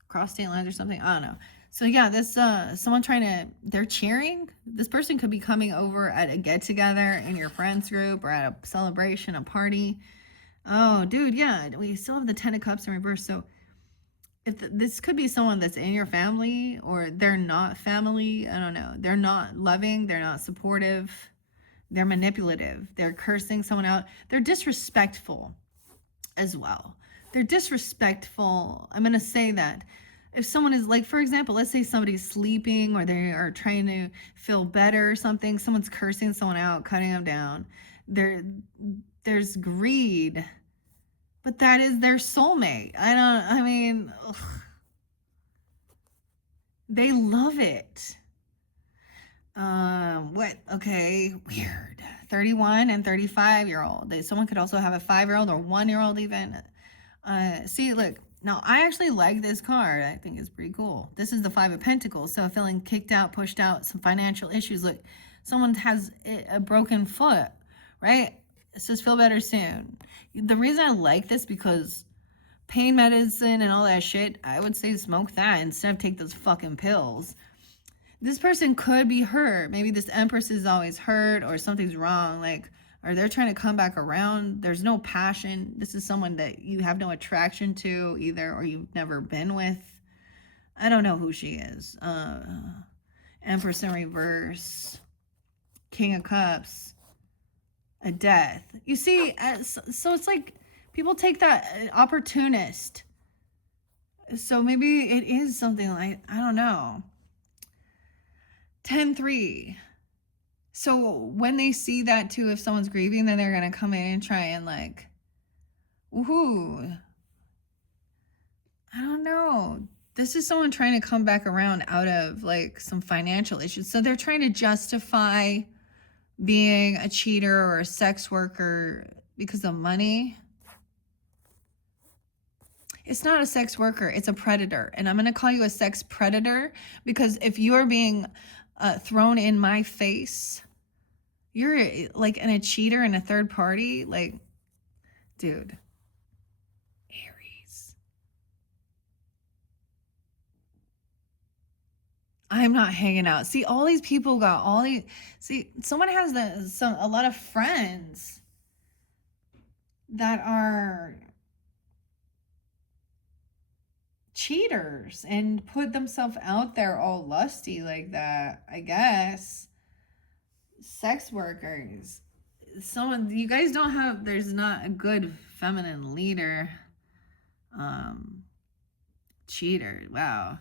cross state lines or something? I don't know. So yeah, this someone trying to, they're cheering. This person could be coming over at a get together in your friends group or at a celebration, a party. Oh, dude, yeah, we still have the 10 of Cups in reverse. So if this could be someone that's in your family or they're not family, I don't know. They're not loving, they're not supportive, they're manipulative, they're cursing someone out, they're disrespectful as well. They're disrespectful. I'm going to say that. If someone is like, for example, let's say somebody's sleeping or they are trying to feel better or something, someone's cursing someone out, cutting them down. There's greed, but that is their soulmate. Ugh. They love it. What? Okay, weird. 31 and 35-year-old. Someone could also have a 5-year-old or 1-year-old even. See, look, now I actually like this card. I think it's pretty cool. This is the 5 of Pentacles. So feeling kicked out, pushed out, some financial issues. Look, someone has a broken foot, right? It says feel better soon. The reason I like this because pain medicine and all that shit, I would say smoke that instead of take those fucking pills. This person could be hurt. Maybe this Empress is always hurt or something's wrong. Like, or they're trying to come back around. There's no passion. This is someone that you have no attraction to either or you've never been with. I don't know who she is. Empress in reverse. King of Cups. A death. You see, so it's like people take that opportunist. So maybe it is something like, I don't know. 10-3. So when they see that too, if someone's grieving, then they're going to come in and try and like, woohoo. I don't know. This is someone trying to come back around out of like some financial issues. So they're trying to justify being a cheater or a sex worker because of money. It's not a sex worker, it's a predator. And I'm going to call you a sex predator because if you're being thrown in my face, you're like a cheater and a third party. Like, dude, Aries. I'm not hanging out. See, all these people got all these. See, someone has a lot of friends that are cheaters and put themselves out there all lusty like that, I guess. Sex workers. Someone, you guys don't have, there's not a good feminine leader. Cheater. Wow.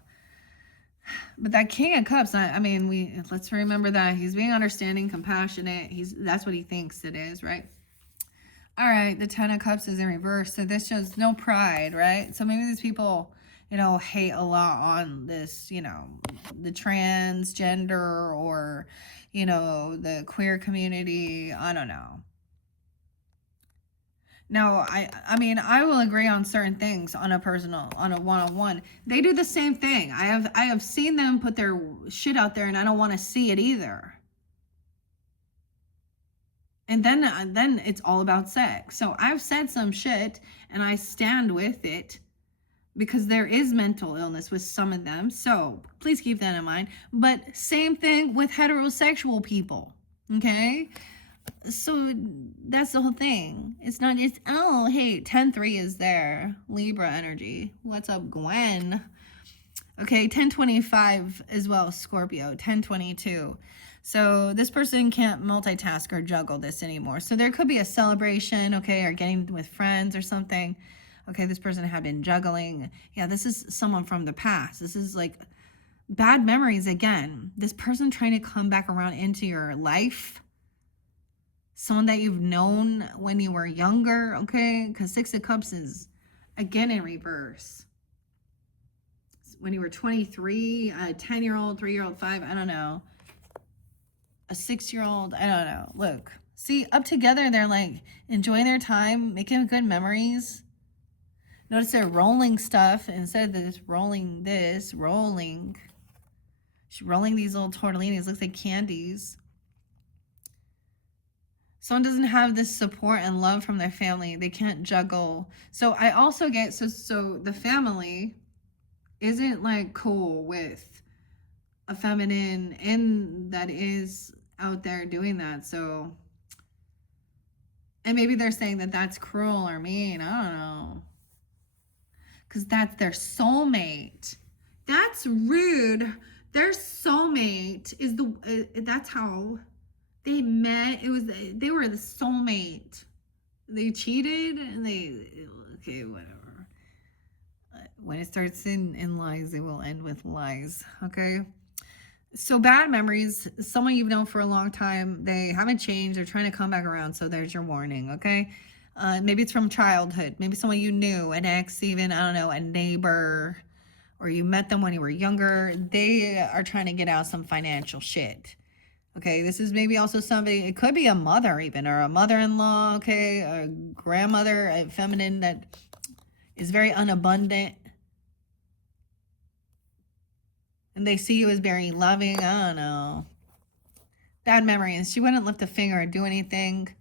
But that King of Cups, let's remember that he's being understanding, compassionate. That's what he thinks it is, right? All right, the 10 of Cups is in reverse. So this shows no pride, right? So maybe these people, hate a lot on this, the transgender or, the queer community. I don't know. Now, I will agree on certain things on a one-on-one. They do the same thing. I have seen them put their shit out there and I don't want to see it either. And then it's all about sex. So I've said some shit and I stand with it because there is mental illness with some of them. So please keep that in mind. But same thing with heterosexual people. Okay? So that's the whole thing. It's not, hey, 10-3 is there. Libra energy. What's up, Gwen? Okay, 10-25 as well, Scorpio. 10-22. So this person can't multitask or juggle this anymore. So there could be a celebration, okay, or getting with friends or something. Okay, this person had been juggling. Yeah, this is someone from the past. This is like bad memories again. This person trying to come back around into your life. someone that you've known when you were younger, okay? Because Six of Cups is, again, in reverse. When you were 23, a 10-year-old, 3-year-old, 5, I don't know. A 6-year-old, I don't know. Look, see, up together, they're like enjoying their time, making good memories. Notice they're rolling stuff instead of this, rolling. She's rolling these little tortellinis, looks like candies. Someone doesn't have this support and love from their family. They can't juggle. So I also get, so the family isn't like cool with a feminine and that is out there doing that. So, and maybe they're saying that that's cruel or mean. I don't know. Because that's their soulmate. That's rude. Their soulmate is that's how they met. They were the soulmate. They cheated and okay, whatever. When it starts in lies, it will end with lies. Okay. So bad memories, someone you've known for a long time, they haven't changed, they're trying to come back around, so there's your warning, okay? Maybe it's from childhood, maybe someone you knew, an ex even, I don't know, a neighbor, or you met them when you were younger. They are trying to get out some financial shit. Okay, this is maybe also somebody, it could be a mother even, or a mother-in-law, okay, a grandmother, a feminine that is very unabundant. And they see you as very loving. I don't know. Bad memories. She wouldn't lift a finger or do anything.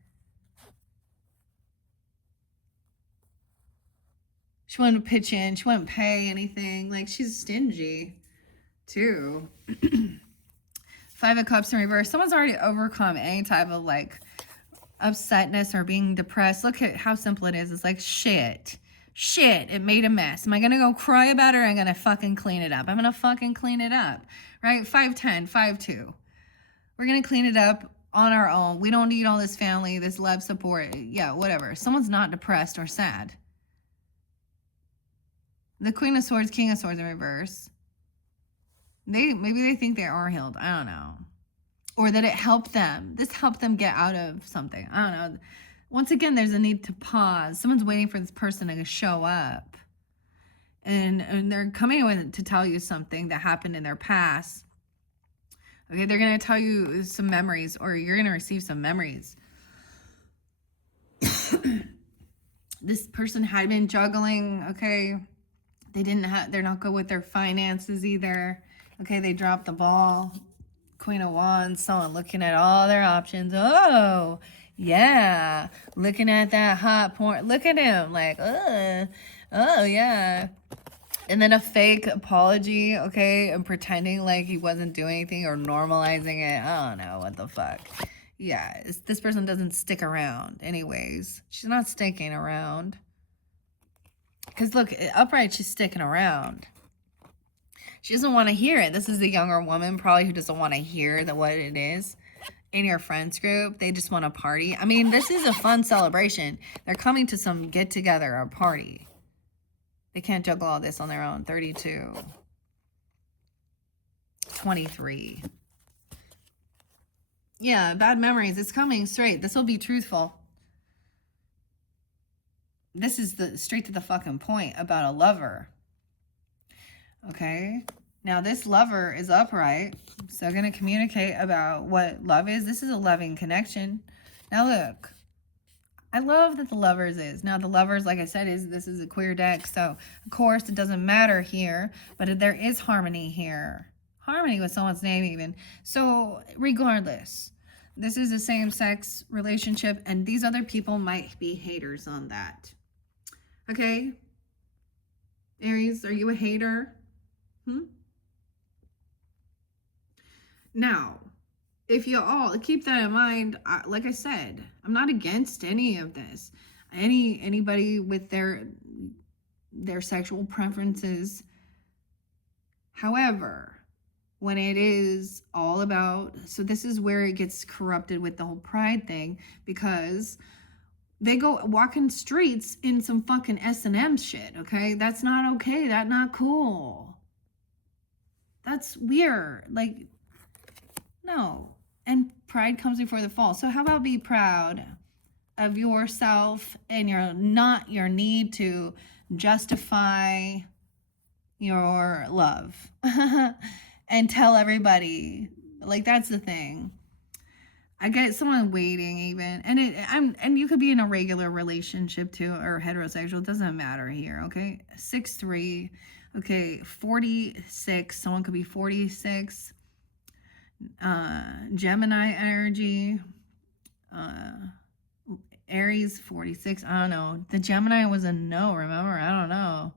She wouldn't pitch in. She wouldn't pay anything. Like, she's stingy, too. 5 of Cups in reverse. Someone's already overcome any type of, like, upsetness or being depressed. Look at how simple it is. It's like, shit, it made a mess. Am I going to go cry about it or am I going to fucking clean it up? I'm going to fucking clean it up, right? 5-10, 5-2. We're going to clean it up on our own. We don't need all this family, this love, support. Yeah, whatever. Someone's not depressed or sad. The Queen of Swords, King of Swords in reverse. Maybe they think they are healed. I don't know. Or that it helped them. This helped them get out of something. I don't know. Once again, there's a need to pause. Someone's waiting for this person to show up. And they're coming to tell you something that happened in their past. Okay, they're going to tell you some memories, or you're going to receive some memories. This person had been juggling, okay? They're not good with their finances either. Okay, they dropped the ball. Queen of Wands, someone looking at all their options. Oh, yeah. Looking at that hot porn. Look at him like, oh, yeah. And then a fake apology, okay? And pretending like he wasn't doing anything or normalizing it. I don't know what the fuck. Yeah, this person doesn't stick around anyways. She's not sticking around. Because look, upright, she's sticking around. She doesn't want to hear it. This is the younger woman probably who doesn't want to hear what it is in your friends group. They just want to party. I mean, this is a fun celebration. They're coming to some get-together or party. They can't juggle all this on their own. 32. 23. Yeah, bad memories. It's coming straight. This will be truthful. This is the straight to the fucking point about a lover. Okay, now this lover is upright, so going to communicate about what love is. This is a loving connection. Now look, I love that the lovers is. Now the lovers, like I said, this is a queer deck, so of course it doesn't matter here, but there is harmony here. Harmony with someone's name even. So regardless, this is a same-sex relationship, and these other people might be haters on that. Okay? Aries, are you a hater? Now, if you all keep that in mind, like I said, I'm not against any of this. Anybody with their sexual preferences. However, when it is all about, so this is where it gets corrupted with the whole pride thing, because they go walking streets in some fucking S&M shit, okay? That's not okay. That's not cool. That's weird. Like, no. And pride comes before the fall. So how about be proud of yourself and your need to justify your love and tell everybody. Like, that's the thing. I get someone waiting even, and you could be in a regular relationship too, or heterosexual. It doesn't matter here. Okay, 6'3", okay, 46. Someone could be 46. Gemini energy. Aries 46. I don't know. The Gemini was a no. Remember? I don't know.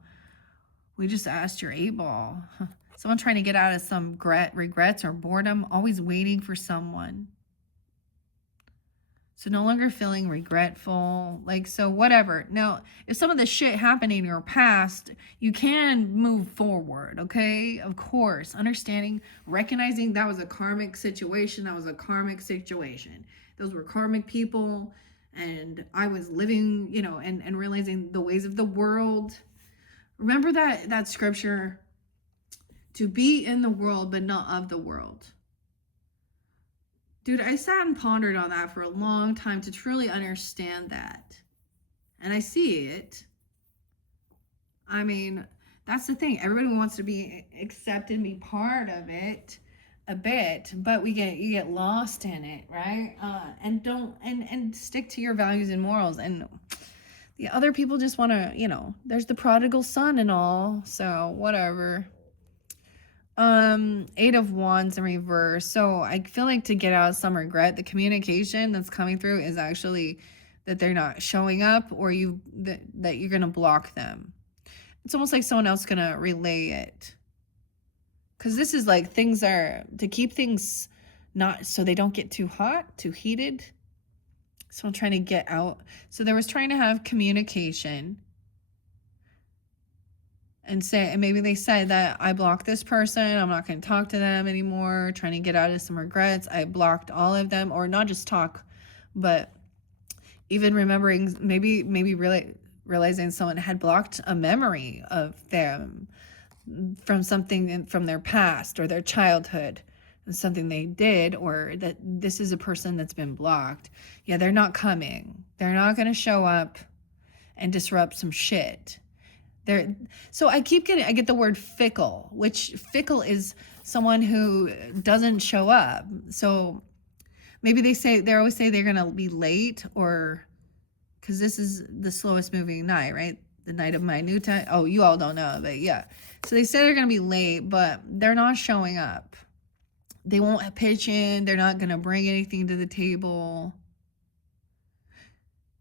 We just asked your 8-ball. Someone trying to get out of some regrets or boredom, always waiting for someone. So no longer feeling regretful, like, so whatever. Now, if some of the shit happened in your past, you can move forward, okay? Of course, understanding, recognizing that was a karmic situation. Those were karmic people, and I was living, and realizing the ways of the world. Remember that scripture, to be in the world, but not of the world. Dude, I sat and pondered on that for a long time to truly understand that. And I see it. I mean, that's the thing. Everybody wants to be accepted and be part of it a bit, but you get lost in it, right? And stick to your values and morals. And the other people just want to, there's the prodigal son and all. So whatever. 8 of Wands in reverse. So I feel like to get out of some regret, the communication that's coming through is actually that they're not showing up, or that you're gonna block them. It's almost like someone else gonna relay it, because this is like things are to keep things not so they don't get too hot, too heated. Someone trying to get out. So there was trying to have communication. And maybe they said that I blocked this person, I'm not going to talk to them anymore, trying to get out of some regrets. I blocked all of them, or not just talk, but even remembering, maybe really realizing someone had blocked a memory of them from something from their past or their childhood, something they did, or that this is a person that's been blocked. Yeah, they're not coming. They're not going to show up and disrupt some shit. So I get the word fickle, which fickle is someone who doesn't show up. So maybe they always say they're going to be late, or because this is the slowest moving night, right? The night of minuta. Oh, you all don't know, but yeah. So they say they're going to be late, but they're not showing up. They won't pitch in. They're not going to bring anything to the table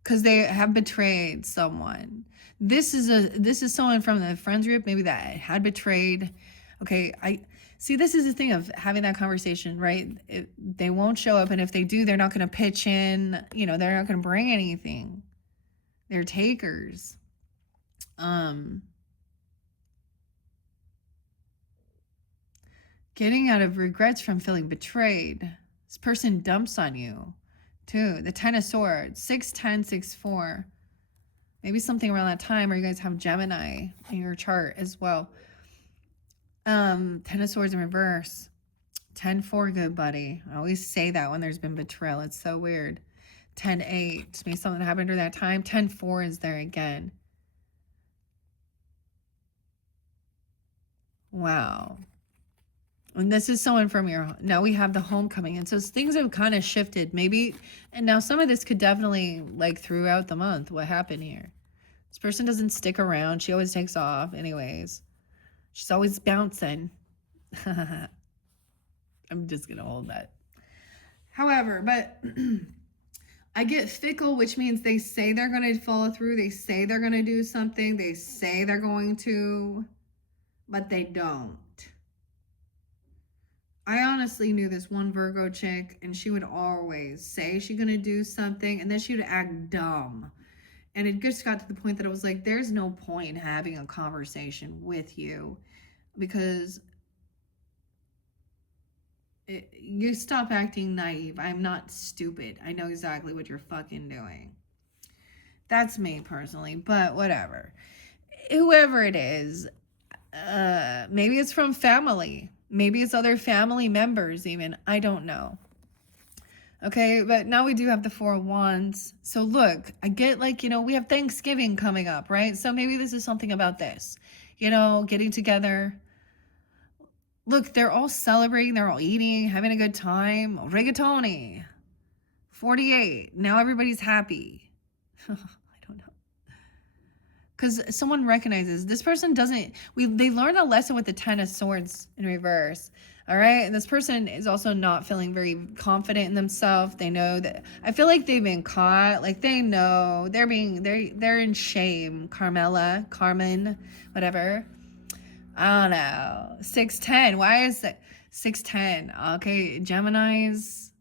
because they have betrayed someone. This is someone from the friends group, maybe that had betrayed. Okay, I see. This is the thing of having that conversation, right? They won't show up, and if they do, they're not going to pitch in. They're not going to bring anything. They're takers. Getting out of regrets from feeling betrayed. This person dumps on you, too. The 10 of Swords, 6-10, 6-4. Maybe something around that time, or you guys have Gemini in your chart as well. 10 of Swords in reverse. 10-4, good buddy. I always say that when there's been betrayal. It's so weird. 10-8. Maybe something happened during that time. 10-4 is there again. Wow. And this is someone from now we have the homecoming. And so things have kind of shifted maybe. And now some of this could definitely, like, throughout the month, what happened here. This person doesn't stick around. She always takes off anyways. She's always bouncing. I'm just going to hold that. However, but I get fickle, which means they say they're going to follow through. They say they're going to do something. They say they're going to, but they don't. I honestly knew this one Virgo chick, and she would always say she's going to do something, and then she would act dumb. And it just got to the point that I was like, there's no point in having a conversation with you, because you stop acting naive. I'm not stupid. I know exactly what you're fucking doing. That's me personally, but whatever. Whoever it is, maybe it's from family. Maybe it's other family members even. I don't know. Okay, but now we do have the Four of Wands. So look, I get like, we have Thanksgiving coming up, right? So maybe this is something about this, getting together. Look, they're all celebrating, they're all eating, having a good time. Rigatoni, 48. Now everybody's happy. I don't know. Because someone recognizes this person doesn't, they learn a lesson with the Ten of Swords in reverse. All right. And this person is also not feeling very confident in themselves. They know that, I feel like they've been caught. Like they know they're in shame. Carmen, whatever. I don't know. 610. Why is that 610? Okay. Gemini's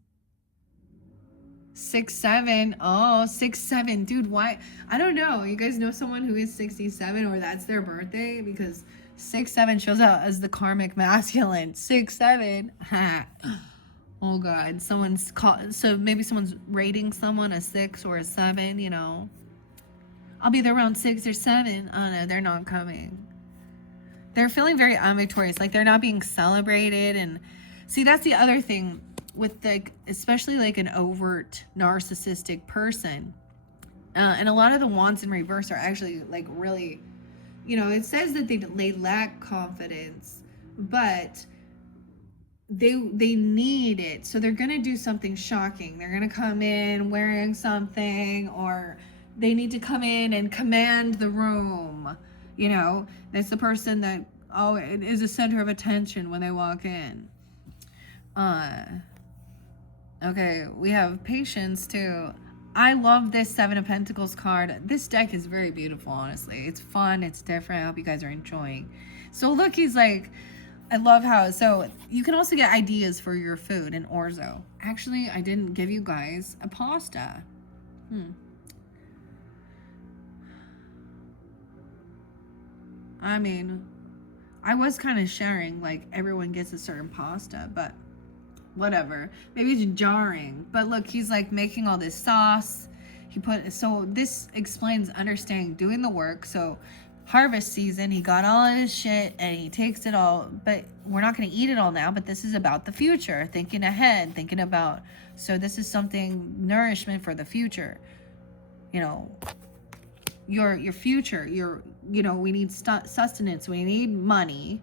6'7". Oh, 6'7". Dude, why? I don't know. You guys know someone who is 67 or that's their birthday? Because 6'7" shows out as the karmic masculine. 6'7". Oh God. So maybe someone's rating someone a 6 or a 7, I'll be there around 6 or 7. Oh no, they're not coming. They're feeling very unvictorious, like they're not being celebrated. And see, that's the other thing with especially like an overt narcissistic person. And a lot of the wands in reverse are actually like really, it says that they lack confidence, but they need it. So they're gonna do something shocking. They're gonna come in wearing something, or they need to come in and command the room. That's the person that it is a center of attention when they walk in. Okay, we have patience too. I love this Seven of Pentacles card. This deck is very beautiful, honestly. It's fun, it's different. I hope you guys are enjoying. So look, he's like, I love how, so you can also get ideas for your food in Orzo. Actually, I didn't give you guys a pasta. I mean, I was kind of sharing, like everyone gets a certain pasta, but whatever. Maybe it's jarring. But look, he's like making all this sauce. So this explains understanding, doing the work. So harvest season, he got all of his shit and he takes it all, but we're not going to eat it all now, but this is about the future, thinking ahead, thinking about, so this is something, nourishment for the future. Your future, we need sustenance, we need money.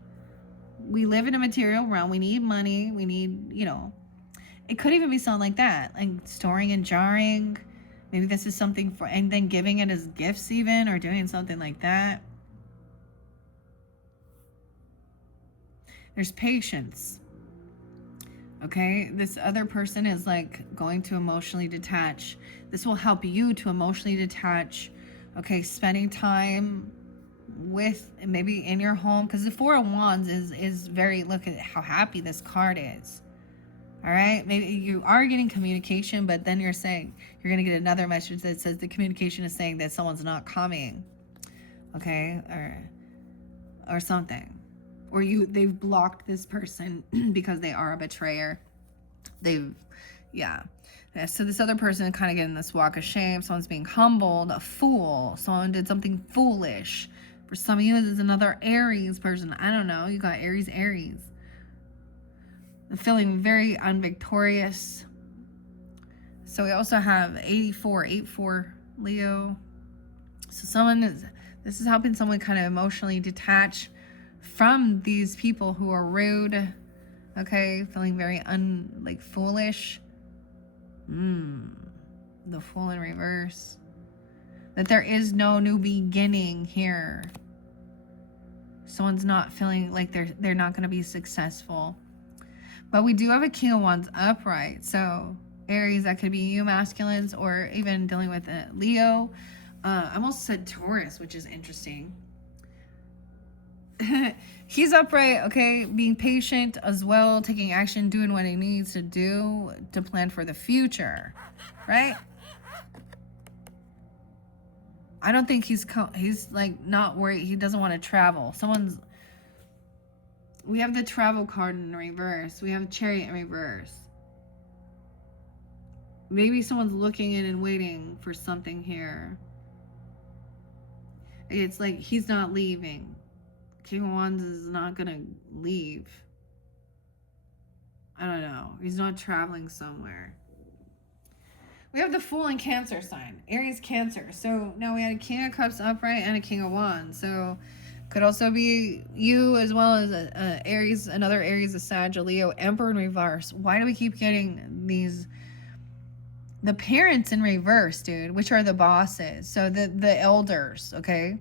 We live in a material realm. We need money. We need, it could even be something like that, like storing and jarring. Maybe this is something for, and then giving it as gifts even, or doing something like that. There's patience. Okay. This other person is like going to emotionally detach. This will help you to emotionally detach. Okay. Spending time with maybe in your home, because the Four of Wands is very, look at how happy this card is. All right, maybe you are getting communication, but then you're saying you're going to get another message that says the communication is saying that someone's not coming. Okay, or something, or they've blocked this person because they are a betrayer. Yeah. So this other person kind of getting this walk of shame. Someone's being humbled, a fool. Someone did something foolish. For some of you, this is another Aries person. I don't know. You got Aries. I'm feeling very unvictorious. So we also have 84 Leo. So this is helping someone kind of emotionally detach from these people who are rude. Okay, feeling very foolish. The Fool in reverse. That there is no new beginning here. Someone's not feeling like they're not going to be successful. But we do have a King of Wands upright. So Aries, that could be you masculines, or even dealing with a Leo. I almost said Taurus, which is interesting. He's upright, okay, being patient as well, taking action, doing what he needs to do to plan for the future, right? I don't think he's like not worried. He doesn't want to travel. We have the travel card in reverse. We have Chariot in reverse. Maybe someone's looking in and waiting for something here. It's like he's not leaving. King of Wands is not gonna leave. I don't know. He's not traveling somewhere. We have the Fool in Cancer sign. Aries Cancer. So now we had a King of Cups upright and a King of Wands. So could also be you as well as a Aries, another Aries, a Sag, a Leo, Emperor in reverse. Why do we keep getting these? The parents in reverse, dude, which are the bosses. So the elders, okay?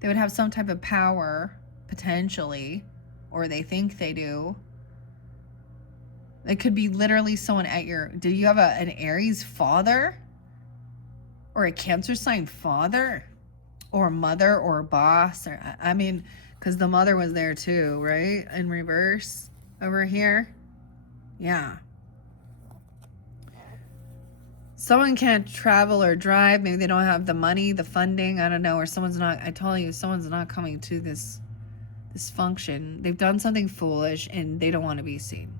They would have some type of power, potentially, or they think they do. It could be literally someone at your... Do you have an Aries father? Or a Cancer sign father? Or a mother or a boss? Or I mean, because the mother was there too, right? In reverse over here. Yeah. Someone can't travel or drive. Maybe they don't have the money, the funding. I don't know. Or someone's not... I tell you, someone's not coming to this function. They've done something foolish and they don't want to be seen.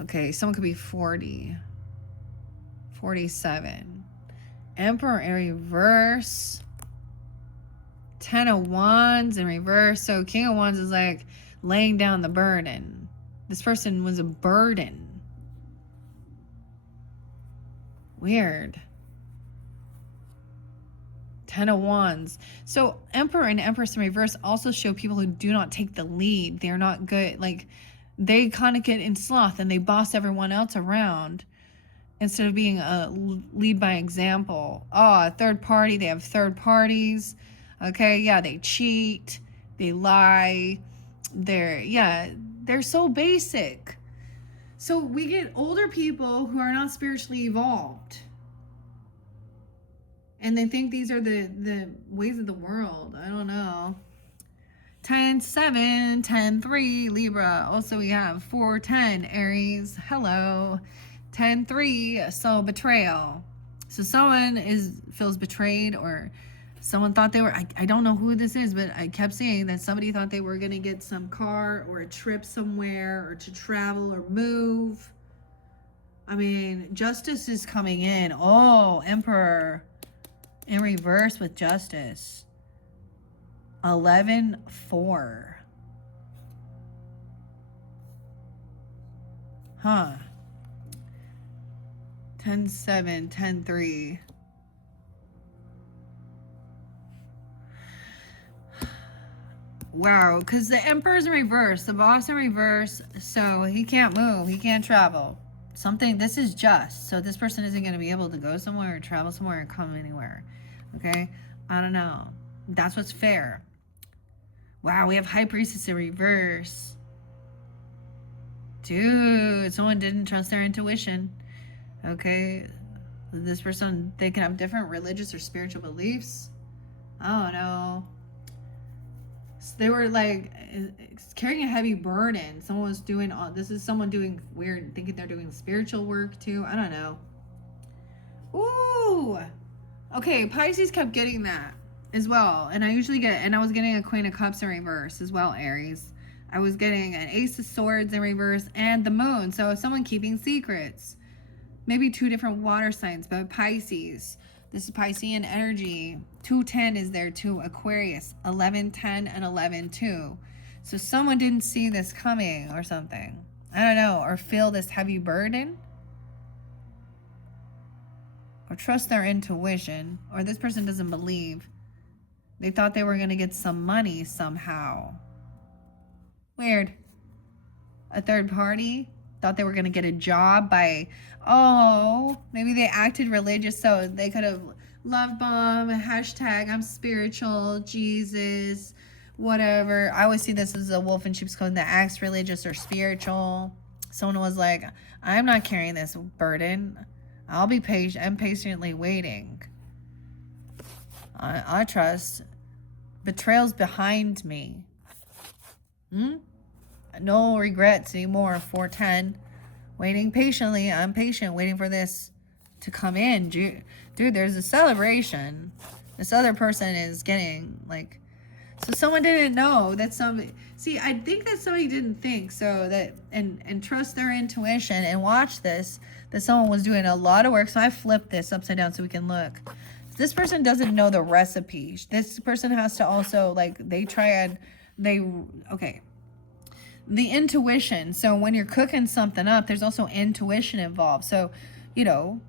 Okay, someone could be 40, 47. Emperor in reverse. 10 of Wands in reverse. So King of Wands is like laying down the burden. This person was a burden. Weird. 10 of Wands. So Emperor and Empress in reverse also show people who do not take the lead. They're not good. Like, they kind of get in sloth and they boss everyone else around instead of being a lead by example. Oh, a third party. They have third parties. Okay, yeah, they cheat. They lie. They're so basic. So we get older people who are not spiritually evolved. And they think these are the ways of the world. I don't know. 10-7, 10-3, Libra. Also, we have 4-10, Aries. Hello. 10-3, so betrayal. So someone feels betrayed, or someone thought they were... I don't know who this is, but I kept saying that somebody thought they were going to get some car or a trip somewhere or to travel or move. I mean, justice is coming in. Oh, Emperor in reverse with justice. 11-4. Huh. 10-7, 10-3. Wow, because the Emperor's in reverse, the boss in reverse, so he can't move, he can't travel. This is just, so this person isn't going to be able to go somewhere or travel somewhere or come anywhere. Okay? I don't know. That's what's fair. Wow, we have High Priestess in reverse. Dude, someone didn't trust their intuition. Okay? This person, they can have different religious or spiritual beliefs. I don't know. So they were like carrying a heavy burden. Someone was doing this is someone doing weird, thinking they're doing spiritual work too. I don't know. Ooh. Okay, Pisces kept getting that as well. And I was getting a Queen of Cups in reverse as well, Aries. I was getting an Ace of Swords in reverse and the Moon. So someone keeping secrets. Maybe two different water signs, but Pisces. This is Piscean energy. 210 is there too. Aquarius. 11-10 and 11-2. So someone didn't see this coming or something. I don't know. Or feel this heavy burden. Or trust their intuition. Or this person doesn't believe. They thought they were going to get some money somehow. Weird. A third party thought they were going to get a job by... Oh, maybe they acted religious, so they could have love bomb, hashtag I'm spiritual, Jesus, whatever. I always see this as a wolf in sheep's clothing that acts religious or spiritual. Someone was like, I'm not carrying this burden. I'll be patient. I'm patiently waiting. I trust. Betrayal's behind me. No regrets anymore. 410. Waiting patiently. I'm patient, waiting for this to come in. Dude, there's a celebration. This other person is getting, like... So someone didn't know that somebody... See, I think that somebody didn't think, so that... And trust their intuition and watch this, that someone was doing a lot of work. So I flipped this upside down so we can look. This person doesn't know the recipe. This person has to also, like, okay. The intuition. So when you're cooking something up, there's also intuition involved. So, you know,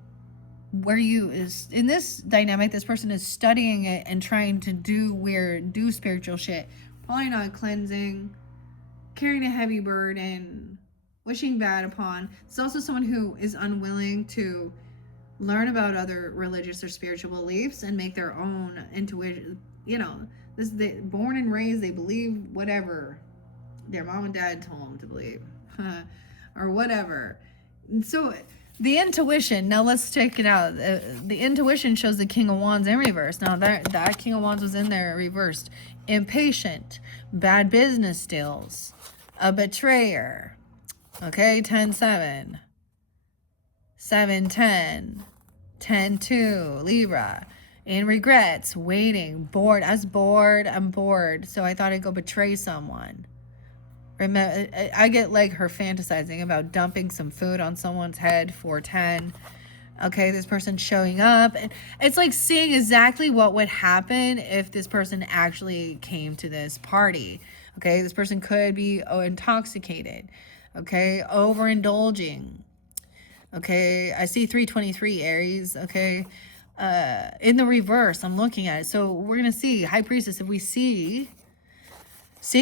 where you is in this dynamic, this person is studying it and trying to do spiritual shit. Probably not cleansing, carrying a heavy burden, wishing bad upon. It's also someone who is unwilling to learn about other religious or spiritual beliefs and make their own intuition. You know, this they born and raised, they believe whatever their mom and dad told them to believe, or whatever. And so The intuition. Now let's check it out. The intuition shows the King of Wands in reverse. Now that King of Wands was in there reversed. Impatient, bad business deals, a betrayer. Okay, 10-7, 7-10, 10-2, Libra. In regrets, waiting, bored. I'm bored. So I thought I'd go betray someone. Remember, I get like her fantasizing about dumping some food on someone's head. 410. Okay, this person showing up, and it's like seeing exactly what would happen if this person actually came to this party. Okay, this person could be intoxicated. Okay, overindulging. Okay, I see 323 Aries. Okay, in the reverse, I'm looking at it. So we're gonna see High Priestess. If we seeing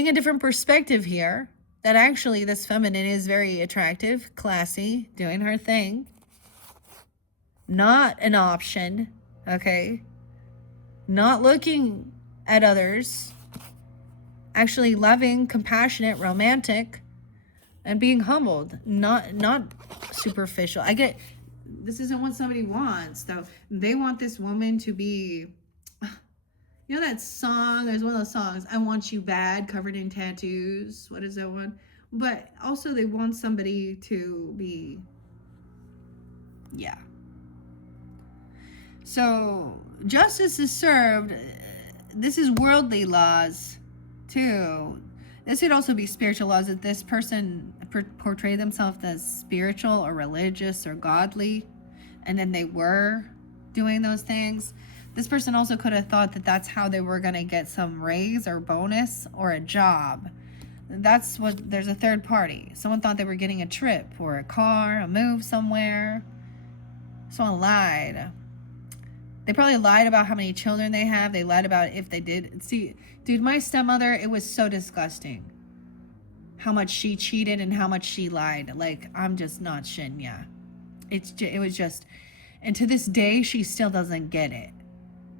a different perspective here, that actually this feminine is very attractive, classy, doing her thing. Not an option, okay? Not looking at others. Actually loving, compassionate, romantic, and being humbled. Not superficial. I get this isn't what somebody wants, though. They want this woman to be, you know that song? There's one of those songs, I Want You Bad, covered in tattoos. What is that one? But also they want somebody to be, yeah. so justice is served. This is worldly laws too. This could also be spiritual laws, that this person portray themselves as spiritual or religious or godly, and then they were doing those things. This person also could have thought that that's how they were going to get some raise or bonus or a job. That's what, there's a third party. Someone thought they were getting a trip or a car, a move somewhere. Someone lied. They probably lied about how many children they have. They lied about if they did. See, dude, my stepmother, it was so disgusting how much she cheated and how much she lied. Like, I'm just not shitting ya. It was just, and to this day, she still doesn't get it.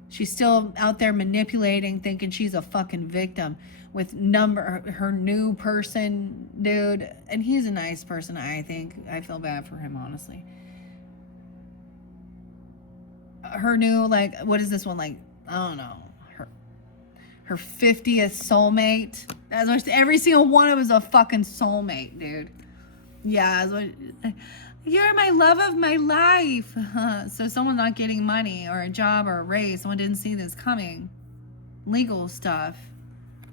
She's still out there manipulating, thinking she's a fucking victim with her new person, dude. And he's a nice person, I think. I feel bad for him, honestly. Her new, like, what is this one? Like, I don't know. Her 50th soulmate. That's what, every single one of them is a fucking soulmate, dude. Yeah, that's what, you're my love of my life. So someone's not getting money or a job or a raise. Someone didn't see this coming. Legal stuff.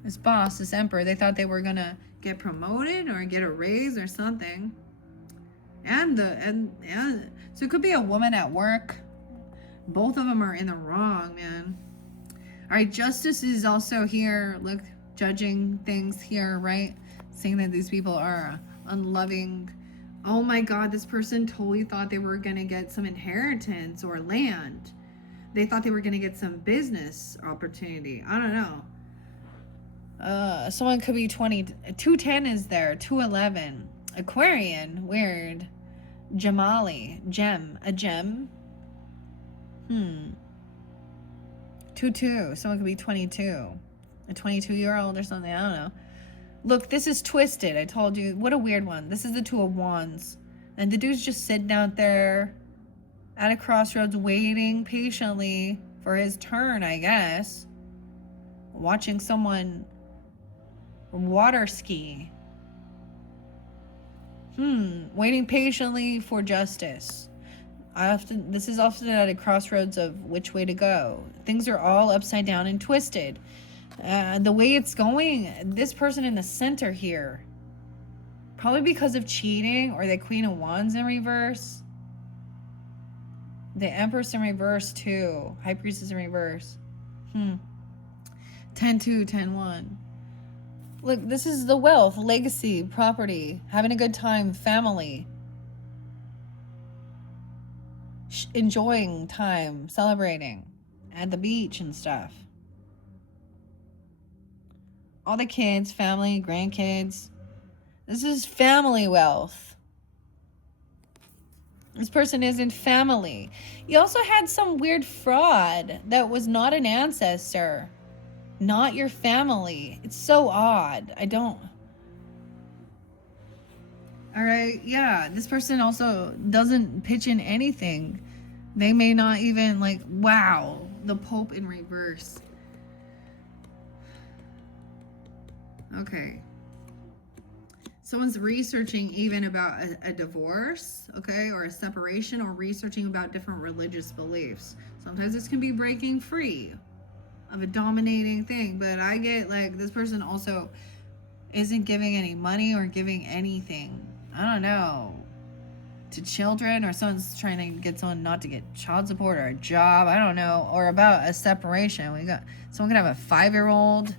This boss, this emperor, they thought they were gonna get promoted or get a raise or something. And so it could be a woman at work. Both of them are in the wrong, man. All right, justice is also here. Look, judging things here, right? Saying that these people are unloving. Oh my God, this person totally thought they were going to get some inheritance or land. They thought they were going to get some business opportunity. I don't know. Someone could be 20. 210 is there. 211. Aquarian. Weird. Jamali. A gem. 22. Someone could be 22. A 22-year-old or something. I don't know. Look, this is twisted. I told you. What a weird one. This is the Two of Wands. And the dude's just sitting out there at a crossroads waiting patiently for his turn, I guess. Watching someone water ski. Waiting patiently for justice. This is often at a crossroads of which way to go. Things are all upside down and twisted. The way it's going, this person in the center here, probably because of cheating or the Queen of Wands in reverse. The Empress in reverse too. High Priestess in reverse. 10-2, 10-1. Look, this is the wealth, legacy, property, having a good time, family. enjoying time, celebrating at the beach and stuff. All the kids, family, grandkids. This is family wealth. This person isn't family. You also had some weird fraud that was not an ancestor, not your family. It's so odd. I don't. All right, yeah, this person also doesn't pitch in anything. They may not even like, wow, The Pope in reverse. Okay. Someone's researching even about a divorce, okay, or a separation, or researching about different religious beliefs. Sometimes this can be breaking free of a dominating thing, but I get like this person also isn't giving any money or giving anything, I don't know, to children, or someone's trying to get someone not to get child support or a job, I don't know, or about a separation. We got someone could have a 5-year-old,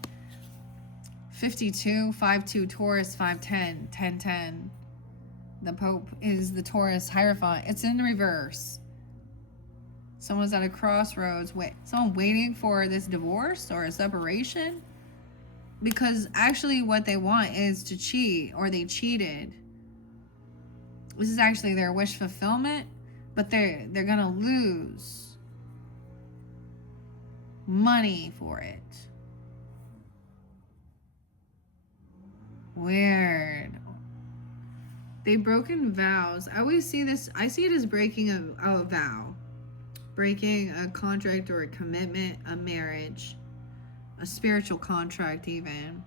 52, 5'2", Taurus, 5'10", 10'10". The Pope is the Taurus Hierophant. It's in reverse. Someone's at a crossroads. Someone waiting for this divorce or a separation, because actually what they want is to cheat, or they cheated. This is actually their wish fulfillment, but they're gonna lose money for it. Weird. They've broken vows. I always see this, I see it as breaking a vow, breaking a contract or a commitment, a marriage, a spiritual contract even.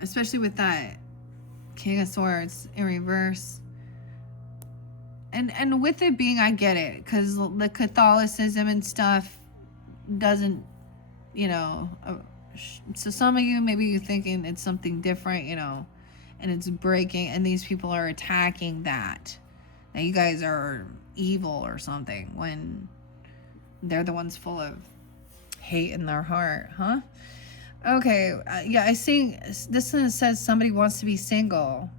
Especially with that King of Swords in reverse. And with it being, I get it, because the Catholicism and stuff doesn't, you know, so some of you, maybe you're thinking it's something different, you know, and it's breaking, and these people are attacking that you guys are evil or something, when they're the ones full of hate in their heart, huh? Okay, yeah, I see this one says somebody wants to be single.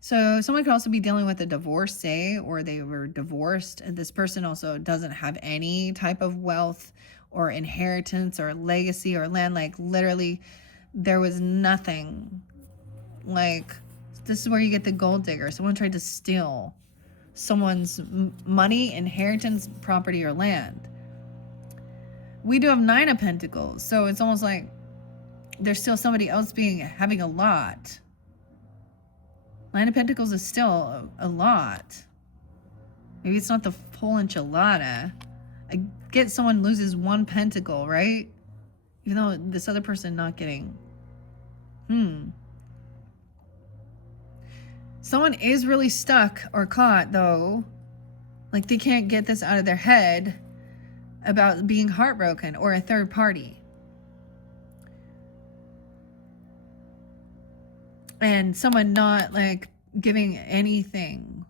So someone could also be dealing with a divorcee, or they were divorced, and this person also doesn't have any type of wealth or inheritance or legacy or land. Like literally there was nothing. Like this is where you get the gold digger. Someone tried to steal someone's money, inheritance, property, or land. We do have 9 of Pentacles, so it's almost like there's still somebody else having a lot. 9 of Pentacles is still a lot. Maybe it's not the full enchilada. I get someone loses 1 pentacle, right? Even though this other person not getting. Someone is really stuck or caught, though. Like they can't get this out of their head about being heartbroken, or a third party. And someone not like giving anything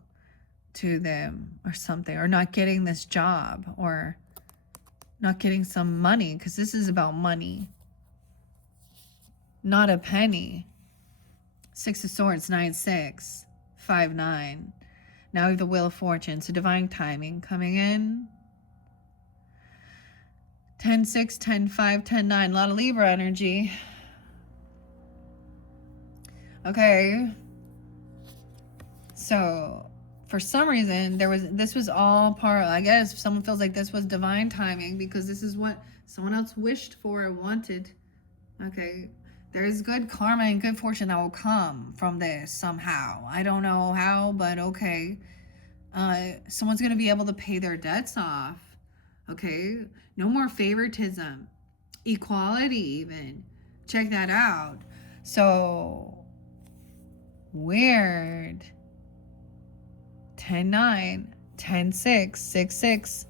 to them or something, or not getting this job, or not getting some money, because this is about money, not a penny. 6 of Swords, 9-6, 5-9. Now we have the Wheel of Fortune, so divine timing coming in. 10-6, 10-5, 10-9, a lot of Libra energy. Okay, so for some reason this was all part, I guess if someone feels like this was divine timing, because this is what someone else wished for or wanted. Okay, there's good karma and good fortune that will come from this somehow. I don't know how, but okay. Someone's gonna be able to pay their debts off. Okay, no more favoritism, equality even. Check that out. So weird. 10-9, 10-6, 6-6.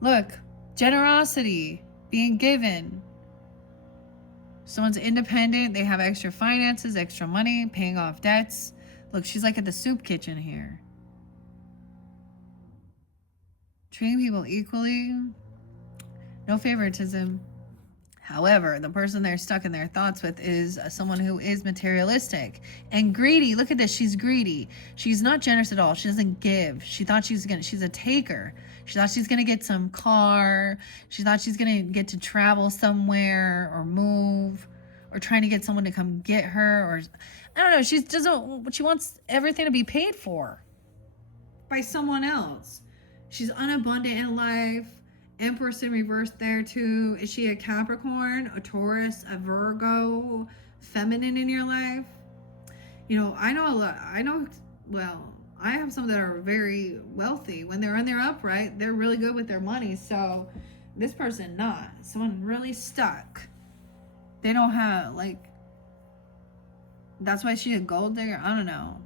Look, generosity being given. Someone's independent, they have extra finances, extra money, paying off debts. Look, she's like at the soup kitchen here. Treating people equally. No favoritism. However, the person they're stuck in their thoughts with is someone who is materialistic and greedy. Look at this. She's greedy. She's not generous at all. She doesn't give. She thought she's a taker. She thought she's going to get some car. She thought she's going to get to travel somewhere or move or trying to get someone to come get her, or I don't know. She wants everything to be paid for by someone else. She's unabundant in life. Empress in reverse there too. Is she a Capricorn, a Taurus, a Virgo, feminine in your life? You know, I have some that are very wealthy. When they're in their upright, they're really good with their money. So this person not. Someone really stuck. They don't have, like, that's why she's a gold digger. I don't know.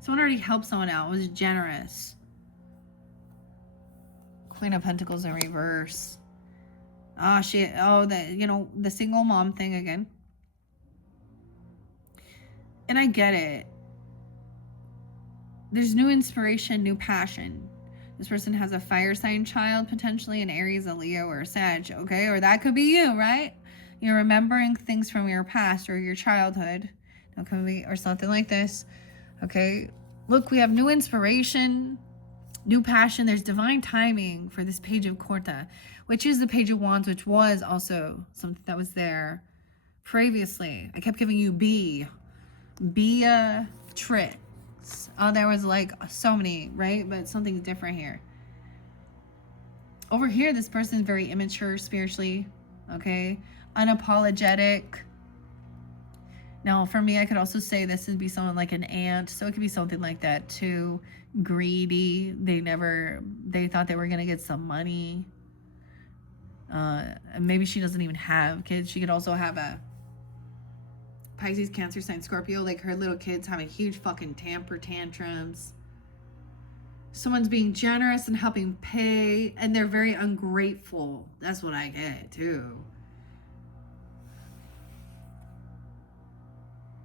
Someone already helped someone out, was generous. Queen of Pentacles in reverse. The single mom thing again. And I get it. There's new inspiration, new passion. This person has a fire sign child, potentially an Aries, a Leo, or a Sag, okay? Or that could be you, right? You're remembering things from your past or your childhood. It could be, or something like this, okay? Look, we have new inspiration, new passion. There's divine timing for this Page of Quarta, which is the Page of Wands, which was also something that was there previously. I kept giving you tricks. Oh, there was like so many, right? But something's different here. Over here, this person is very immature spiritually, okay? Unapologetic. Now, for me, I could also say this would be someone like an aunt. So it could be something like that too. Greedy. They thought they were going to get some money. Maybe she doesn't even have kids. She could also have a Pisces, Cancer sign, Scorpio. Like her little kids having huge fucking temper tantrums. Someone's being generous and helping pay. And they're very ungrateful. That's what I get too.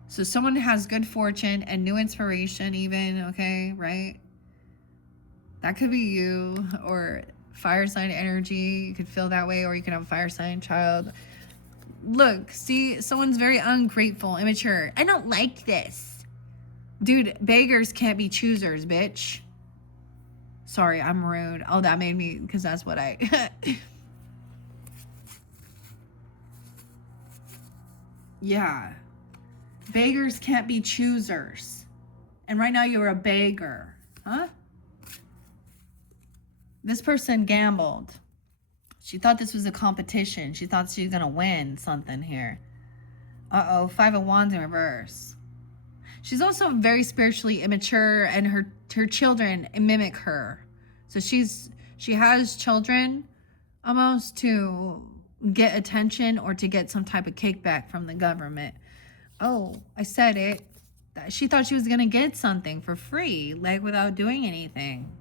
So someone has good fortune and new inspiration even, okay, right? That could be you, or fire sign energy. You could feel that way, or you could have a fire sign child. Look, see, someone's very ungrateful, immature. I don't like this. Dude, beggars can't be choosers, bitch. Sorry, I'm rude. Oh, that made me, because that's what I... Yeah. Beggars can't be choosers. And right now you're a beggar. Huh? This person gambled. She thought this was a competition. She thought she was going to win something here. Uh-oh, 5 of Wands in reverse. She's also very spiritually immature, and her children mimic her. So she has children almost to get attention or to get some type of kickback from the government. Oh, I said it. She thought she was going to get something for free, like without doing anything.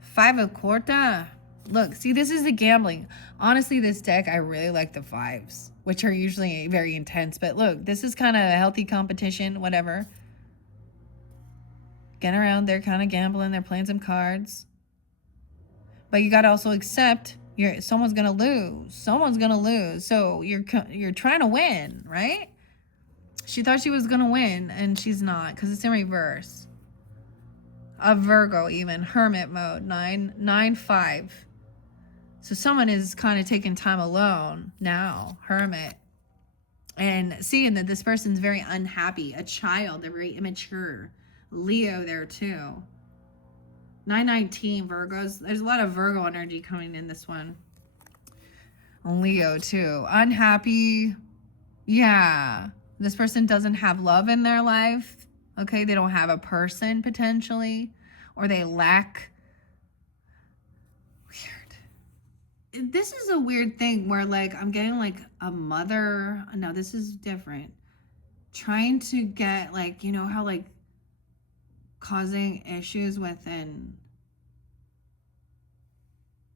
5 of Quarta. Look, see, this is the gambling. Honestly, this deck, I really like the 5s, which are usually very intense. But look, this is kind of a healthy competition, whatever. Getting around, they're kind of gambling. They're playing some cards. But you got to also accept someone's going to lose. Someone's going to lose. So you're trying to win, right? She thought she was going to win, and she's not, because it's in reverse. A Virgo even. Hermit mode. 9-5. So someone is kind of taking time alone now. Hermit. And seeing that this person's very unhappy. A child. They're very immature. Leo there too. 9-19 Virgos. There's a lot of Virgo energy coming in this one. Leo too. Unhappy. Yeah. This person doesn't have love in their life. Okay, they don't have a person potentially, or they lack. Weird. This is a weird thing where, like, I'm getting like a mother. No, this is different. Trying to get, like, you know how, like, causing issues within,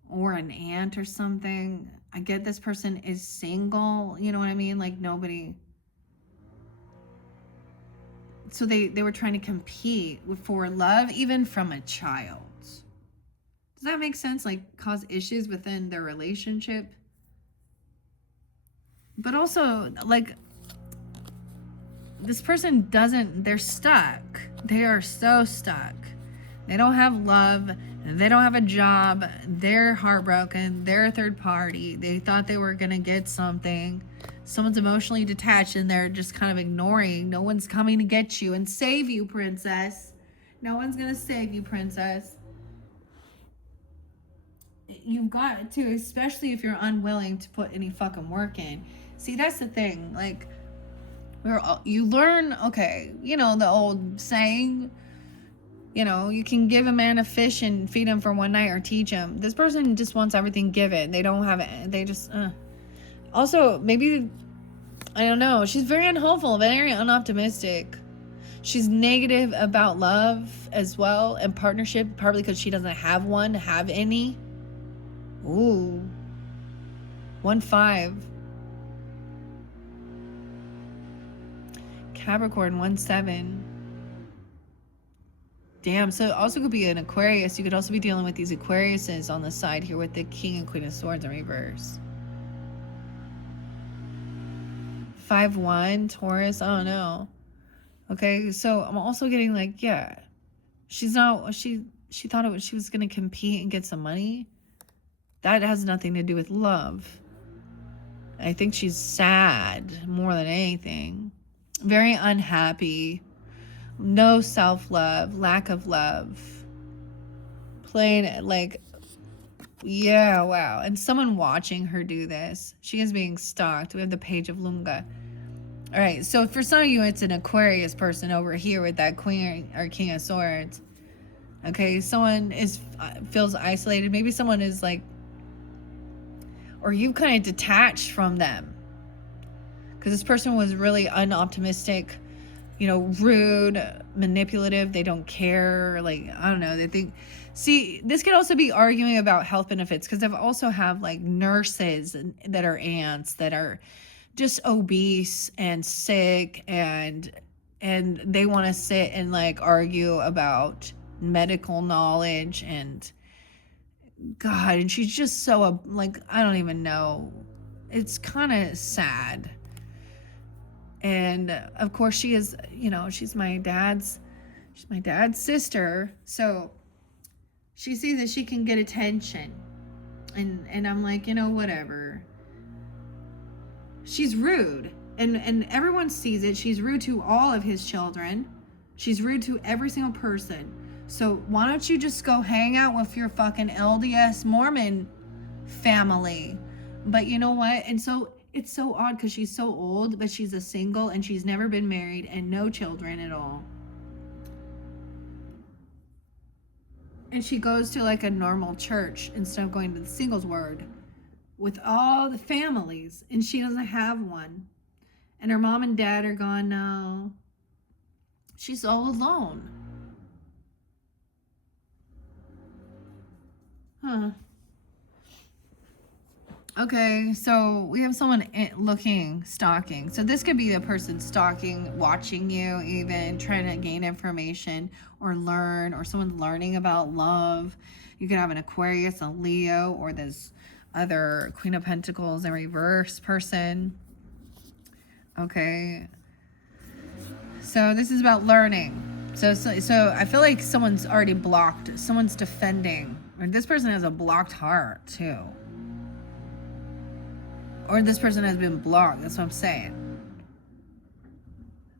or an aunt or something. I get this person is single. You know what I mean? Like, nobody. So they were trying to compete for love, even from a child. Does that make sense? Like, cause issues within their relationship. But also, like, this person doesn't, they're stuck. They are so stuck. They don't have love. They don't have a job. They're heartbroken. They're a third party. They thought they were going to get something. Someone's emotionally detached and they're just kind of ignoring. No one's coming to get you and save you, princess. No one's going to save you, princess. You've got to, especially if you're unwilling to put any fucking work in. See, that's the thing. Like, you learn, okay, you know, the old saying, you know, you can give a man a fish and feed him for one night or teach him. This person just wants everything given. They don't have it. They just, Also, maybe, I don't know. She's very unhopeful, very unoptimistic. She's negative about love as well and partnership, probably because she doesn't have any. Ooh. 1-5. Capricorn 1-7. Damn, so it also could be an Aquarius. You could also be dealing with these Aquariuses on the side here with the King and Queen of Swords in reverse. 5-1, Taurus, I don't know. Okay, so I'm also getting like, yeah, she's not, she thought she was going to compete and get some money. That has nothing to do with love. I think she's sad more than anything. Very unhappy. No self-love, lack of love. Plain, like, yeah, wow. And someone watching her do this. She is being stalked. We have the Page of Lunga. All right, so for some of you, it's an Aquarius person over here with that Queen or King of Swords. Okay, someone feels isolated. Maybe someone is like, or you kind of detached from them. Because this person was really unoptimistic, you know, rude, manipulative. They don't care. Like, I don't know. They think, see, this could also be arguing about health benefits. Because I've also have like nurses that are aunts that are just obese and sick. And they want to sit and like argue about medical knowledge and God. And she's just so like, I don't even know. It's kind of sad. And of course she is, you know, she's my dad's sister. So she sees that she can get attention. And I'm like, you know, whatever. She's rude. And everyone sees it. She's rude to all of his children. She's rude to every single person. So why don't you just go hang out with your fucking LDS Mormon family? But you know what? And so it's so odd because she's so old, but she's a single and she's never been married and no children at all. And she goes to like a normal church instead of going to the singles ward with all the families, and she doesn't have one. And her mom and dad are gone now. She's all alone. Huh. Okay, so we have someone stalking. So this could be a person stalking, watching you, even trying to gain information or learn, or someone learning about love. You could have an Aquarius, a Leo, or this other Queen of Pentacles in reverse person. Okay. So this is about learning. So I feel like someone's already blocked. Someone's defending. Or this person has a blocked heart too. Or this person has been blocked. That's what I'm saying.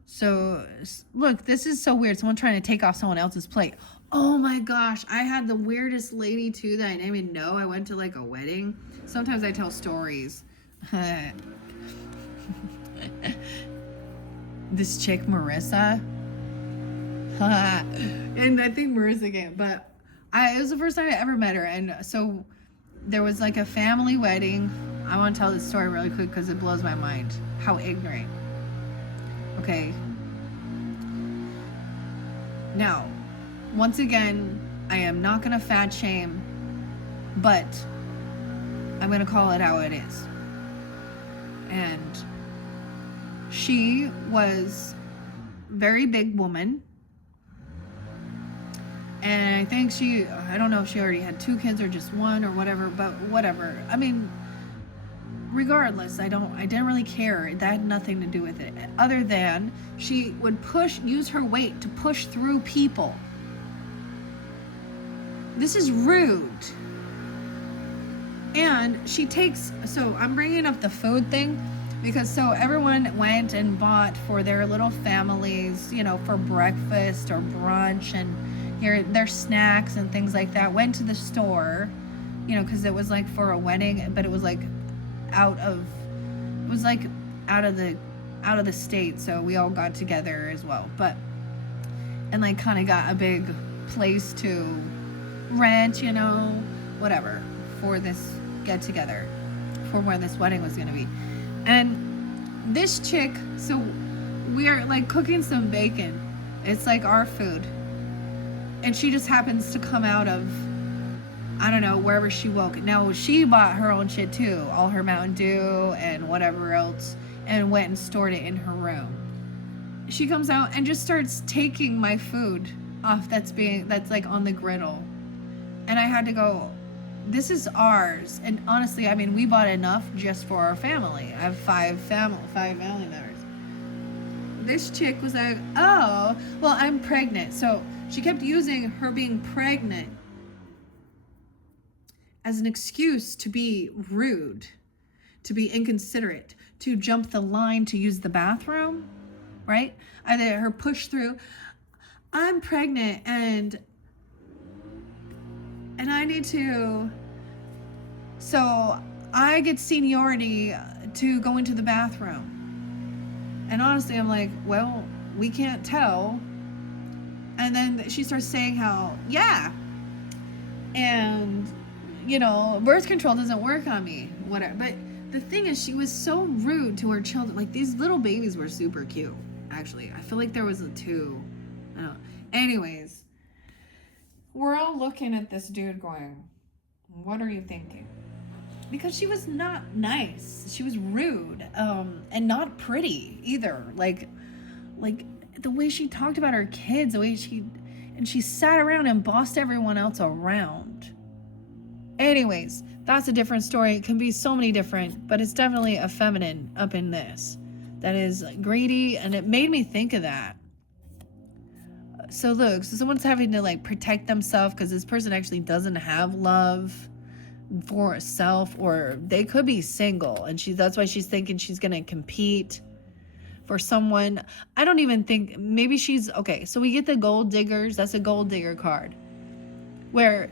So, look, this is so weird. Someone trying to take off someone else's plate. Oh my gosh. I had the weirdest lady too that I didn't even know. I went to like a wedding. Sometimes I tell stories. This chick, Marissa. And I think Marissa came. But it was the first time I ever met her. And so there was like a family wedding. I want to tell this story really quick because it blows my mind. How ignorant. Okay. Now, once again, I am not going to fat shame, but I'm going to call it how it is. And she was a very big woman. And I think I don't know if she already had 2 kids or just 1 or whatever, but whatever. I mean, regardless, I didn't really care. That had nothing to do with it. Other than she would use her weight to push through people. This is rude. And she takes, so I'm bringing up the food thing because so everyone went and bought for their little families, you know, for breakfast or brunch and their snacks and things like that. Went to the store, you know, because it was like for a wedding, but it was like out of the state, so we all got together as well. But and like kind of got a big place to rent, you know, whatever, for this get together, for where this wedding was gonna be. And this chick, so we are like cooking some bacon. It's like our food. And she just happens to come out of, I don't know, wherever she woke. Now, she bought her own shit too, all her Mountain Dew and whatever else, and went and stored it in her room. She comes out and just starts taking my food off that's like on the griddle. And I had to go, this is ours. And honestly, I mean, we bought enough just for our family. I have five family members. This chick was like, oh, well, I'm pregnant. So she kept using her being pregnant as an excuse to be rude, to be inconsiderate, to jump the line to use the bathroom, right? Either her push through, I'm pregnant and I need to, so I get seniority to go into the bathroom. And honestly, I'm like, well, we can't tell. And then she starts saying how, yeah, and you know, birth control doesn't work on me, whatever. But the thing is, she was so rude to her children. Like, these little babies were super cute, actually. I feel like there was a two. I don't know. Anyways, we're all looking at this dude going, what are you thinking? Because she was not nice. She was rude, and not pretty either. Like the way she talked about her kids, the way she sat around and bossed everyone else around. Anyways, that's a different story. It can be so many different, but it's definitely a feminine up in this that is greedy, and it made me think of that. So look, so someone's having to like protect themselves because this person actually doesn't have love for herself, or they could be single and that's why she's thinking she's gonna compete for someone. I don't even think, maybe she's okay. So we get the gold diggers. That's a gold digger card where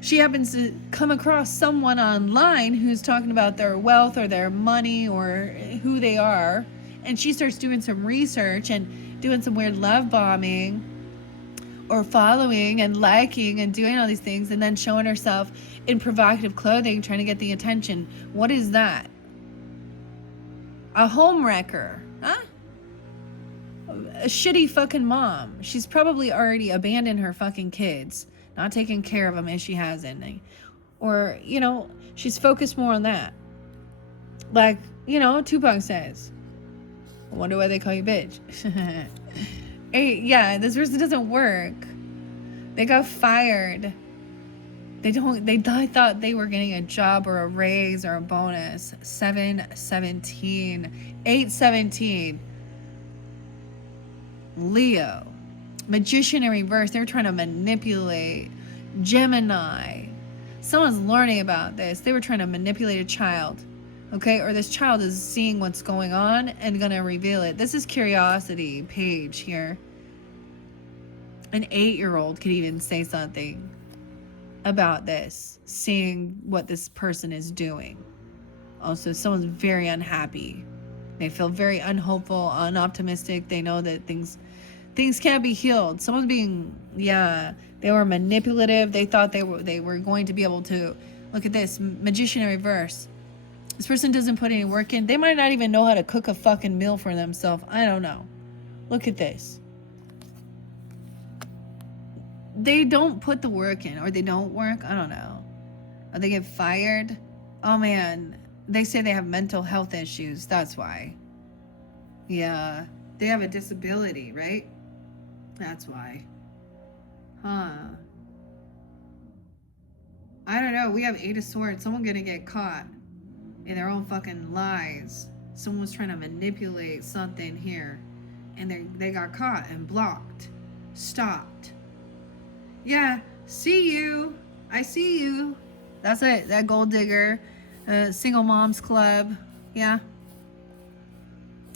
she happens to come across someone online who's talking about their wealth or their money or who they are, and she starts doing some research and doing some weird love bombing or following and liking and doing all these things, and then showing herself in provocative clothing trying to get the attention. What is that? A home wrecker, huh? A shitty fucking mom. She's probably already abandoned her fucking kids, not taking care of them if she has any. Or, you know, she's focused more on that. Like, you know, Tupac says, I wonder why they call you bitch. Hey, yeah, this person doesn't work. They got fired. They thought they were getting a job or a raise or a bonus. 7/17. 8/17. Leo. Magician in reverse. They're trying to manipulate. Gemini. Someone's learning about this. They were trying to manipulate a child. Okay? Or this child is seeing what's going on and gonna reveal it. This is curiosity page here. An 8-year-old could even say something about this, seeing what this person is doing. Also, someone's very unhappy. They feel very unhopeful, unoptimistic. They know that things can't be healed. Someone's being, they were manipulative. They thought they were going to be able to, look at this, magician in reverse. This person doesn't put any work in. They might not even know how to cook a fucking meal for themselves. I don't know. Look at this. They don't put the work in, or they don't work. I don't know. Or they get fired. Oh man. They say they have mental health issues. That's why. Yeah. They have a disability, right? That's why. Huh. I don't know. We have 8 of Swords. Someone gonna get caught. in their own fucking lies. Someone was trying to manipulate something here, and they got caught and blocked, stopped. Yeah, see you. I see you. That's it. That gold digger, single moms club. Yeah.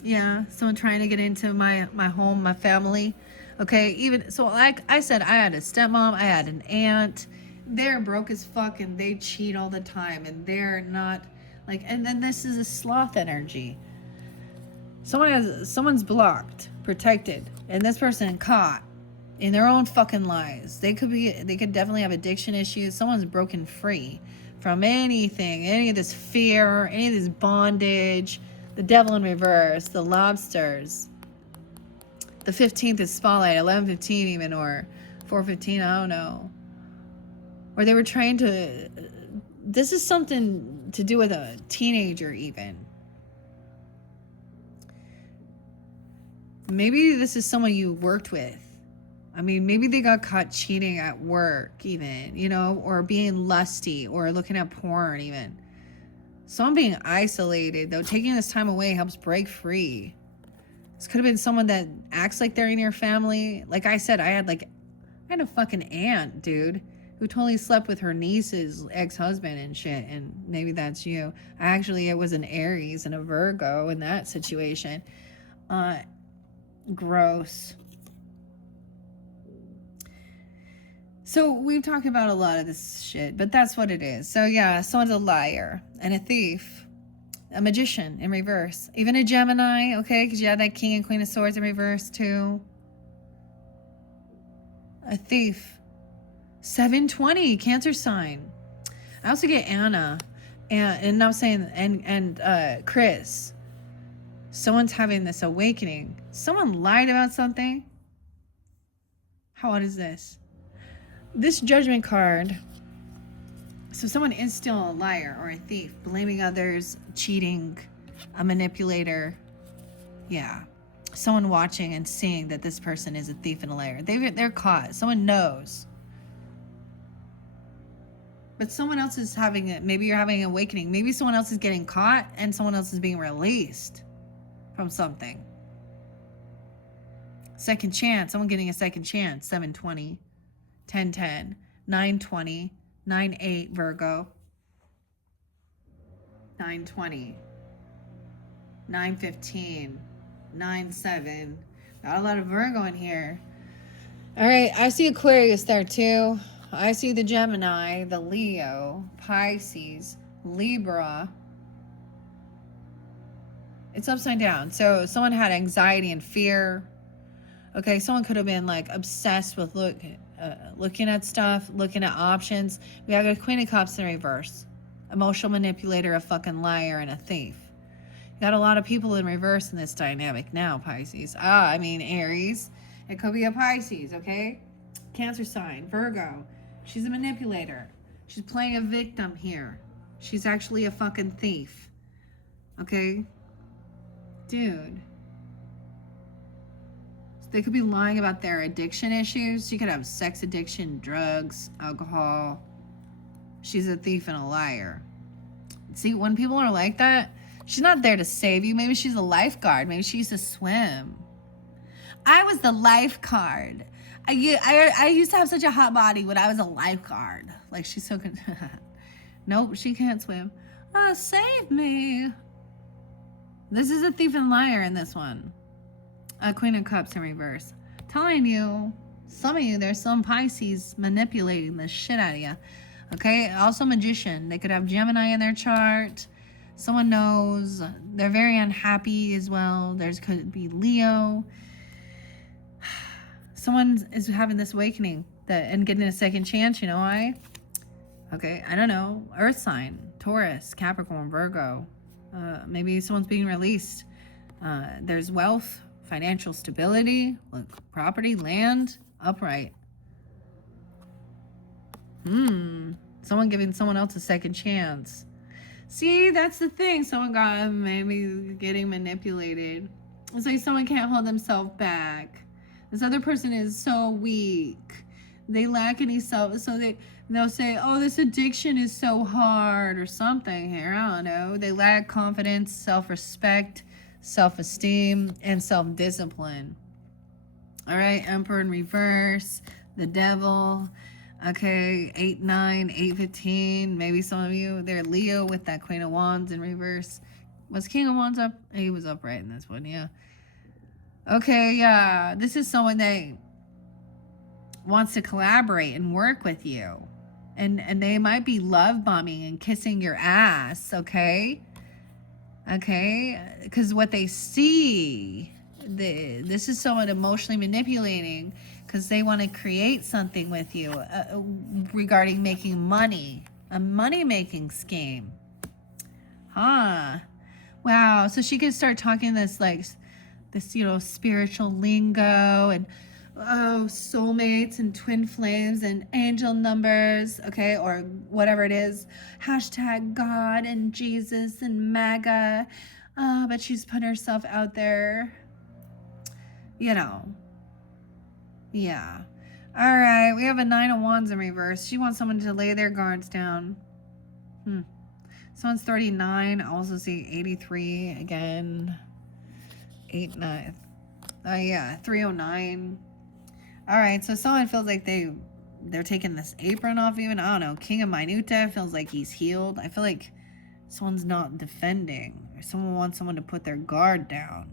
Yeah. Someone trying to get into my home, my family. Okay. Even so, like I said, I had a stepmom. I had an aunt. They're broke as fuck and they cheat all the time and they're not like. And then this is a sloth energy. Someone's blocked, protected, and this person caught in their own fucking lies. They could definitely have addiction issues. Someone's broken free from anything, any of this fear, any of this bondage. The devil in reverse, the lobsters. The 15th is spotlight, 11:15 even, or 4:15, I don't know. Or they were trying to, this is something to do with a teenager even. Maybe this is someone you worked with. I mean, maybe they got caught cheating at work even, you know, or being lusty or looking at porn even. Someone being isolated, though, taking this time away helps break free. This could have been someone that acts like they're in your family. Like I said, I had a fucking aunt, dude, who totally slept with her niece's ex-husband and shit. And maybe that's you. Actually, it was an Aries and a Virgo in that situation. Gross. So we've talked about a lot of this shit, but that's what it is. So yeah, someone's a liar and a thief, a magician in reverse, even a Gemini, okay? Because you have that King and Queen of Swords in reverse too. A thief. 720, Cancer sign. I also get Anna, and I'm saying and Chris. Someone's having this awakening. Someone lied about something. How odd is this? This Judgment card. So someone is still a liar or a thief, blaming others, cheating, a manipulator. Yeah. Someone watching and seeing that this person is a thief and a liar. They're caught. Someone knows. But someone else is having it. Maybe you're having an awakening. Maybe someone else is getting caught and someone else is being released from something. Second chance. Someone getting a second chance. 720, 1010, 920, 98 Virgo. 920, 915, 97. Got a lot of Virgo in here. All right, I see Aquarius there too. I see the Gemini, the Leo, Pisces, Libra. It's upside down. So someone had anxiety and fear. Okay, someone could have been like obsessed with looking at stuff, looking at options. We have a Queen of Cups in reverse. Emotional manipulator, a fucking liar, and a thief. You got a lot of people in reverse in this dynamic now, Pisces. Aries. It could be a Pisces, okay? Cancer sign, Virgo. She's a manipulator. She's playing a victim here. She's actually a fucking thief. Okay? Dude. They could be lying about their addiction issues. You could have sex addiction, drugs, alcohol. She's a thief and a liar. See, when people are like that, she's not there to save you. Maybe she's a lifeguard. Maybe she used to swim. I was the lifeguard. I used to have such a hot body when I was a lifeguard. Like, she's so good. Nope, she can't swim. Oh, save me. This is a thief and liar in this one. A Queen of Cups in reverse. Telling you, some of you, there's some Pisces manipulating the shit out of you. Okay, also magician. They could have Gemini in their chart. Someone knows. They're very unhappy as well. There's could be Leo. Someone is having this awakening and getting a second chance. You know why? Okay, I don't know. Earth sign, Taurus, Capricorn, Virgo. Maybe someone's being released. There's wealth, financial stability, property, land, upright. Someone giving someone else a second chance. See, that's the thing. Someone got maybe getting manipulated. It's like someone can't hold themselves back. This other person is so weak. They lack any self, so they'll say, oh, this addiction is so hard or something here. I don't know. They lack confidence, self-respect, self-esteem, and self-discipline. All right, Emperor in reverse, the devil. Okay, 8, 9, 8, 15. Maybe some of you, they're Leo with that Queen of Wands in reverse. Was King of Wands up? He was upright in this one, yeah. Okay, yeah. This is someone that wants to collaborate and work with you. And they might be love bombing and kissing your ass, okay? Okay? Because what they see, this is someone emotionally manipulating because they want to create something with you regarding making money. A money-making scheme. Huh. Wow. So she could start talking this, you know, spiritual lingo and soulmates and twin flames and angel numbers, okay, or whatever it is. Hashtag God and Jesus and MAGA. But she's put herself out there, you know. Yeah. All right, we have a 9 of Wands in reverse. She wants someone to lay their guards down. Someone's 39. I also see 83 again. 8, 9. Yeah, 309. All right, so someone feels like they're taking this apron off even. I don't know. King of Minuta feels like he's healed. I feel like someone's not defending. Or someone wants someone to put their guard down.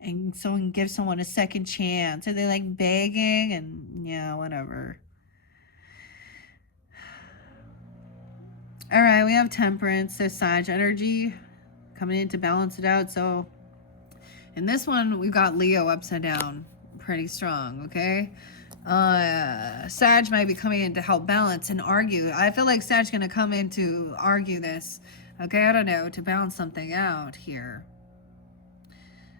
And someone gives someone a second chance. Are they like begging? And yeah, whatever. All right, we have Temperance. So Sag energy coming in to balance it out. So in this one, we've got Leo upside down. Pretty strong, okay? Sag might be coming in to help balance and argue. I feel like Sag's going to come in to argue this. Okay, I don't know, to balance something out here.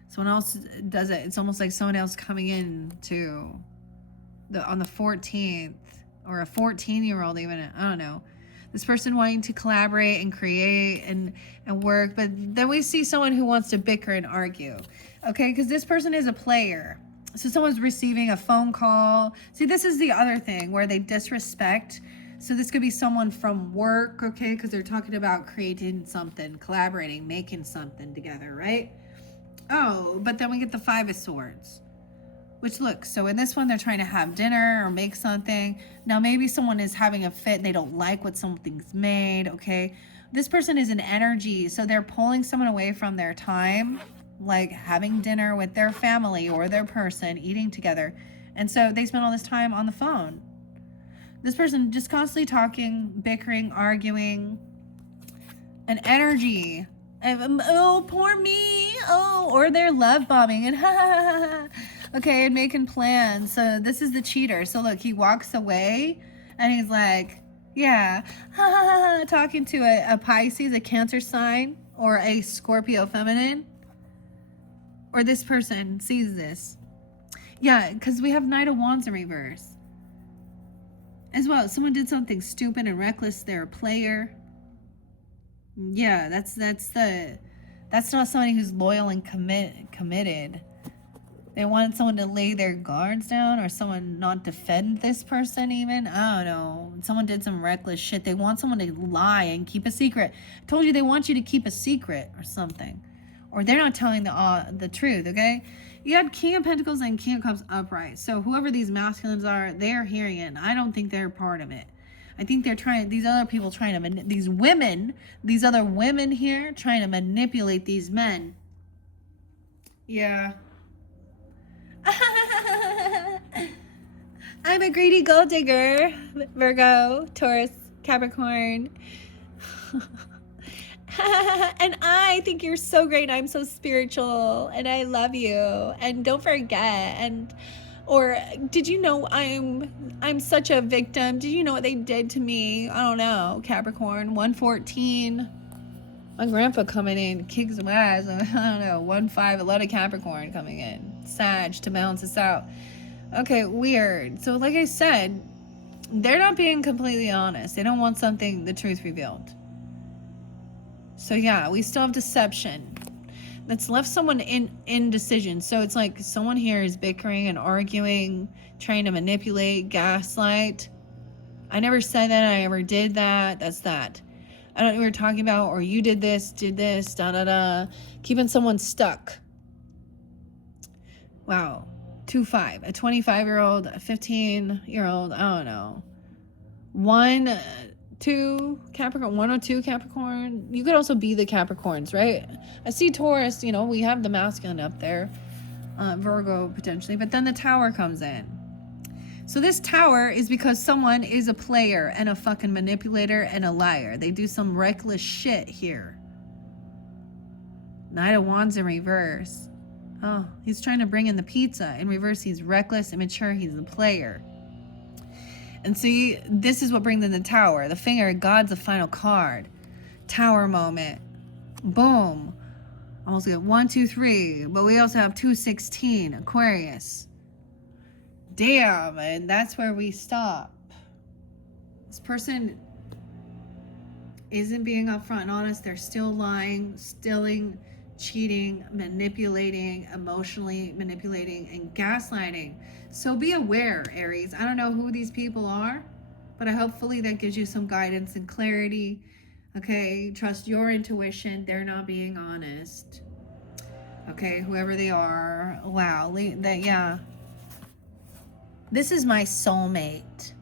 Someone else does it. It's almost like someone else coming in to on the 14th, or a 14-year-old even, I don't know. This person wanting to collaborate and create and work, but then we see someone who wants to bicker and argue. Okay, because this person is a player. So someone's receiving a phone call. See, this is the other thing where they disrespect. So this could be someone from work, okay, because they're talking about creating something, collaborating, making something together, right? Oh, but then we get the 5 of Swords. Which, look, so in this one, they're trying to have dinner or make something. Now, maybe someone is having a fit. They don't like what something's made, okay? This person is an energy, so they're pulling someone away from their time, like having dinner with their family or their person, eating together. And so they spend all this time on the phone. This person just constantly talking, bickering, arguing. An energy. Oh, poor me. Oh, or they're love bombing and okay, and making plans. So this is the cheater. So look, he walks away and he's like, yeah, talking to a Pisces, a Cancer sign, or a Scorpio feminine. Or this person sees this. Yeah, because we have Knight of Wands in reverse. As well, someone did something stupid and reckless. They're a player. Yeah, that's not somebody who's loyal and committed. They want someone to lay their guards down, or someone not defend this person even. I don't know. Someone did some reckless shit. They want someone to lie and keep a secret. I told you they want you to keep a secret or something. Or they're not telling the truth, okay? You had King of Pentacles and King of Cups upright. So whoever these masculines are, they're hearing it. And I don't think they're part of it. I think they're trying, these other people trying to, these other women here trying to manipulate these men. Yeah. I'm a greedy gold digger. Virgo, Taurus, Capricorn. And I think you're so great. I'm so spiritual and I love you. And don't forget. Or did you know I'm such a victim? Did you know what they did to me? I don't know. Capricorn, 114. My grandpa coming in, kicks my ass. I don't know. 1-5, a lot of Capricorn coming in. Sag to balance us out. Okay, weird. So like I said, they're not being completely honest. They don't want the truth revealed. So yeah, we still have deception. that's left someone in indecision. So it's like someone here is bickering and arguing, trying to manipulate, gaslight. I never said that, I ever did that. That's that. I don't know what you're talking about, or you did this, da da da. Keeping someone stuck. Wow. 2-5. A 25-year-old, a 15-year-old, I don't know. 2 Capricorn, 102 Capricorn. You could also be the Capricorns, right? I see Taurus, you know, we have the masculine up there. Virgo potentially, but then the Tower comes in. So this Tower is because someone is a player and a fucking manipulator and a liar. They do some reckless shit here. Knight of Wands in reverse. Oh, he's trying to bring in the pizza. In reverse, he's reckless, immature, he's a player. And see, this is what brings in the Tower. The finger, God's the final card. Tower moment. Boom. Almost get 1, 2, 3. But we also have 216, Aquarius. Damn, and that's where we stop. This person isn't being upfront and honest. They're still lying, stealing, cheating, manipulating, emotionally manipulating, and gaslighting. So be aware, Aries. I don't know who these people are, but hopefully that gives you some guidance and clarity. Okay, trust your intuition. They're not being honest. Okay, whoever they are. Wow, yeah. This is my soulmate.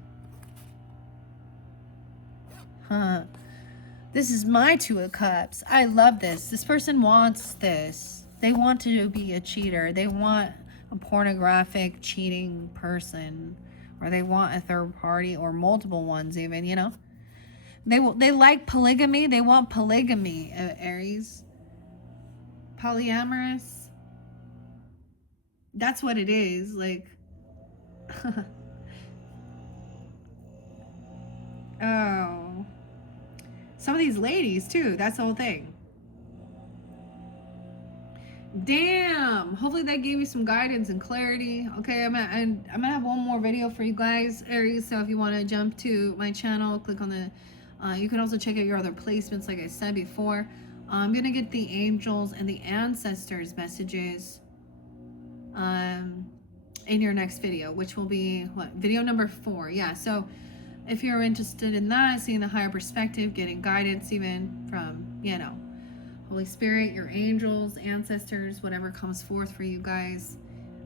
Huh. This is my 2 of Cups. I love this. This person wants this. They want to be a cheater. They want a pornographic cheating person, or they want a third party, or multiple ones even, you know. They like polygamy. They want polygamy, Aries. Polyamorous. That's what it is. Like, oh. Some of these ladies, too. That's the whole thing. Damn. Hopefully that gave you some guidance and clarity. Okay, I'm gonna have one more video for you guys, Aries. So if you want to jump to my channel, click on the... you can also check out your other placements, like I said before. I'm gonna get the angels and the ancestors messages in your next video, which will be what, video number 4. Yeah, so if you're interested in that, seeing the higher perspective, getting guidance even from, you know, Holy Spirit, your angels, ancestors, whatever comes forth for you guys,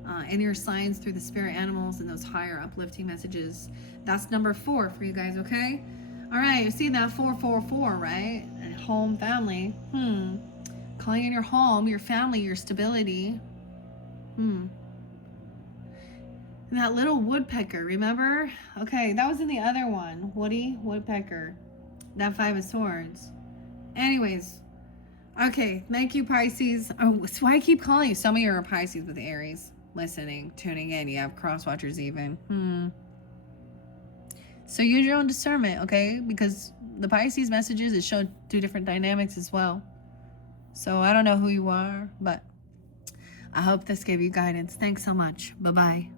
and your signs through the spirit animals and those higher uplifting messages. That's number 4 for you guys, okay? All right, you see that 444, right? And home, family. Calling in your home, your family, your stability. And that little woodpecker, remember? Okay, that was in the other one. Woody, woodpecker. That 5 of Swords. Anyways. Okay, thank you, Pisces. Oh, that's why I keep calling you. Some of you are Pisces with Aries. Listening, tuning in. You have cross watchers even. So use your own discernment, okay? Because the Pisces messages, it showed 2 different dynamics as well. So I don't know who you are, but I hope this gave you guidance. Thanks so much. Bye-bye.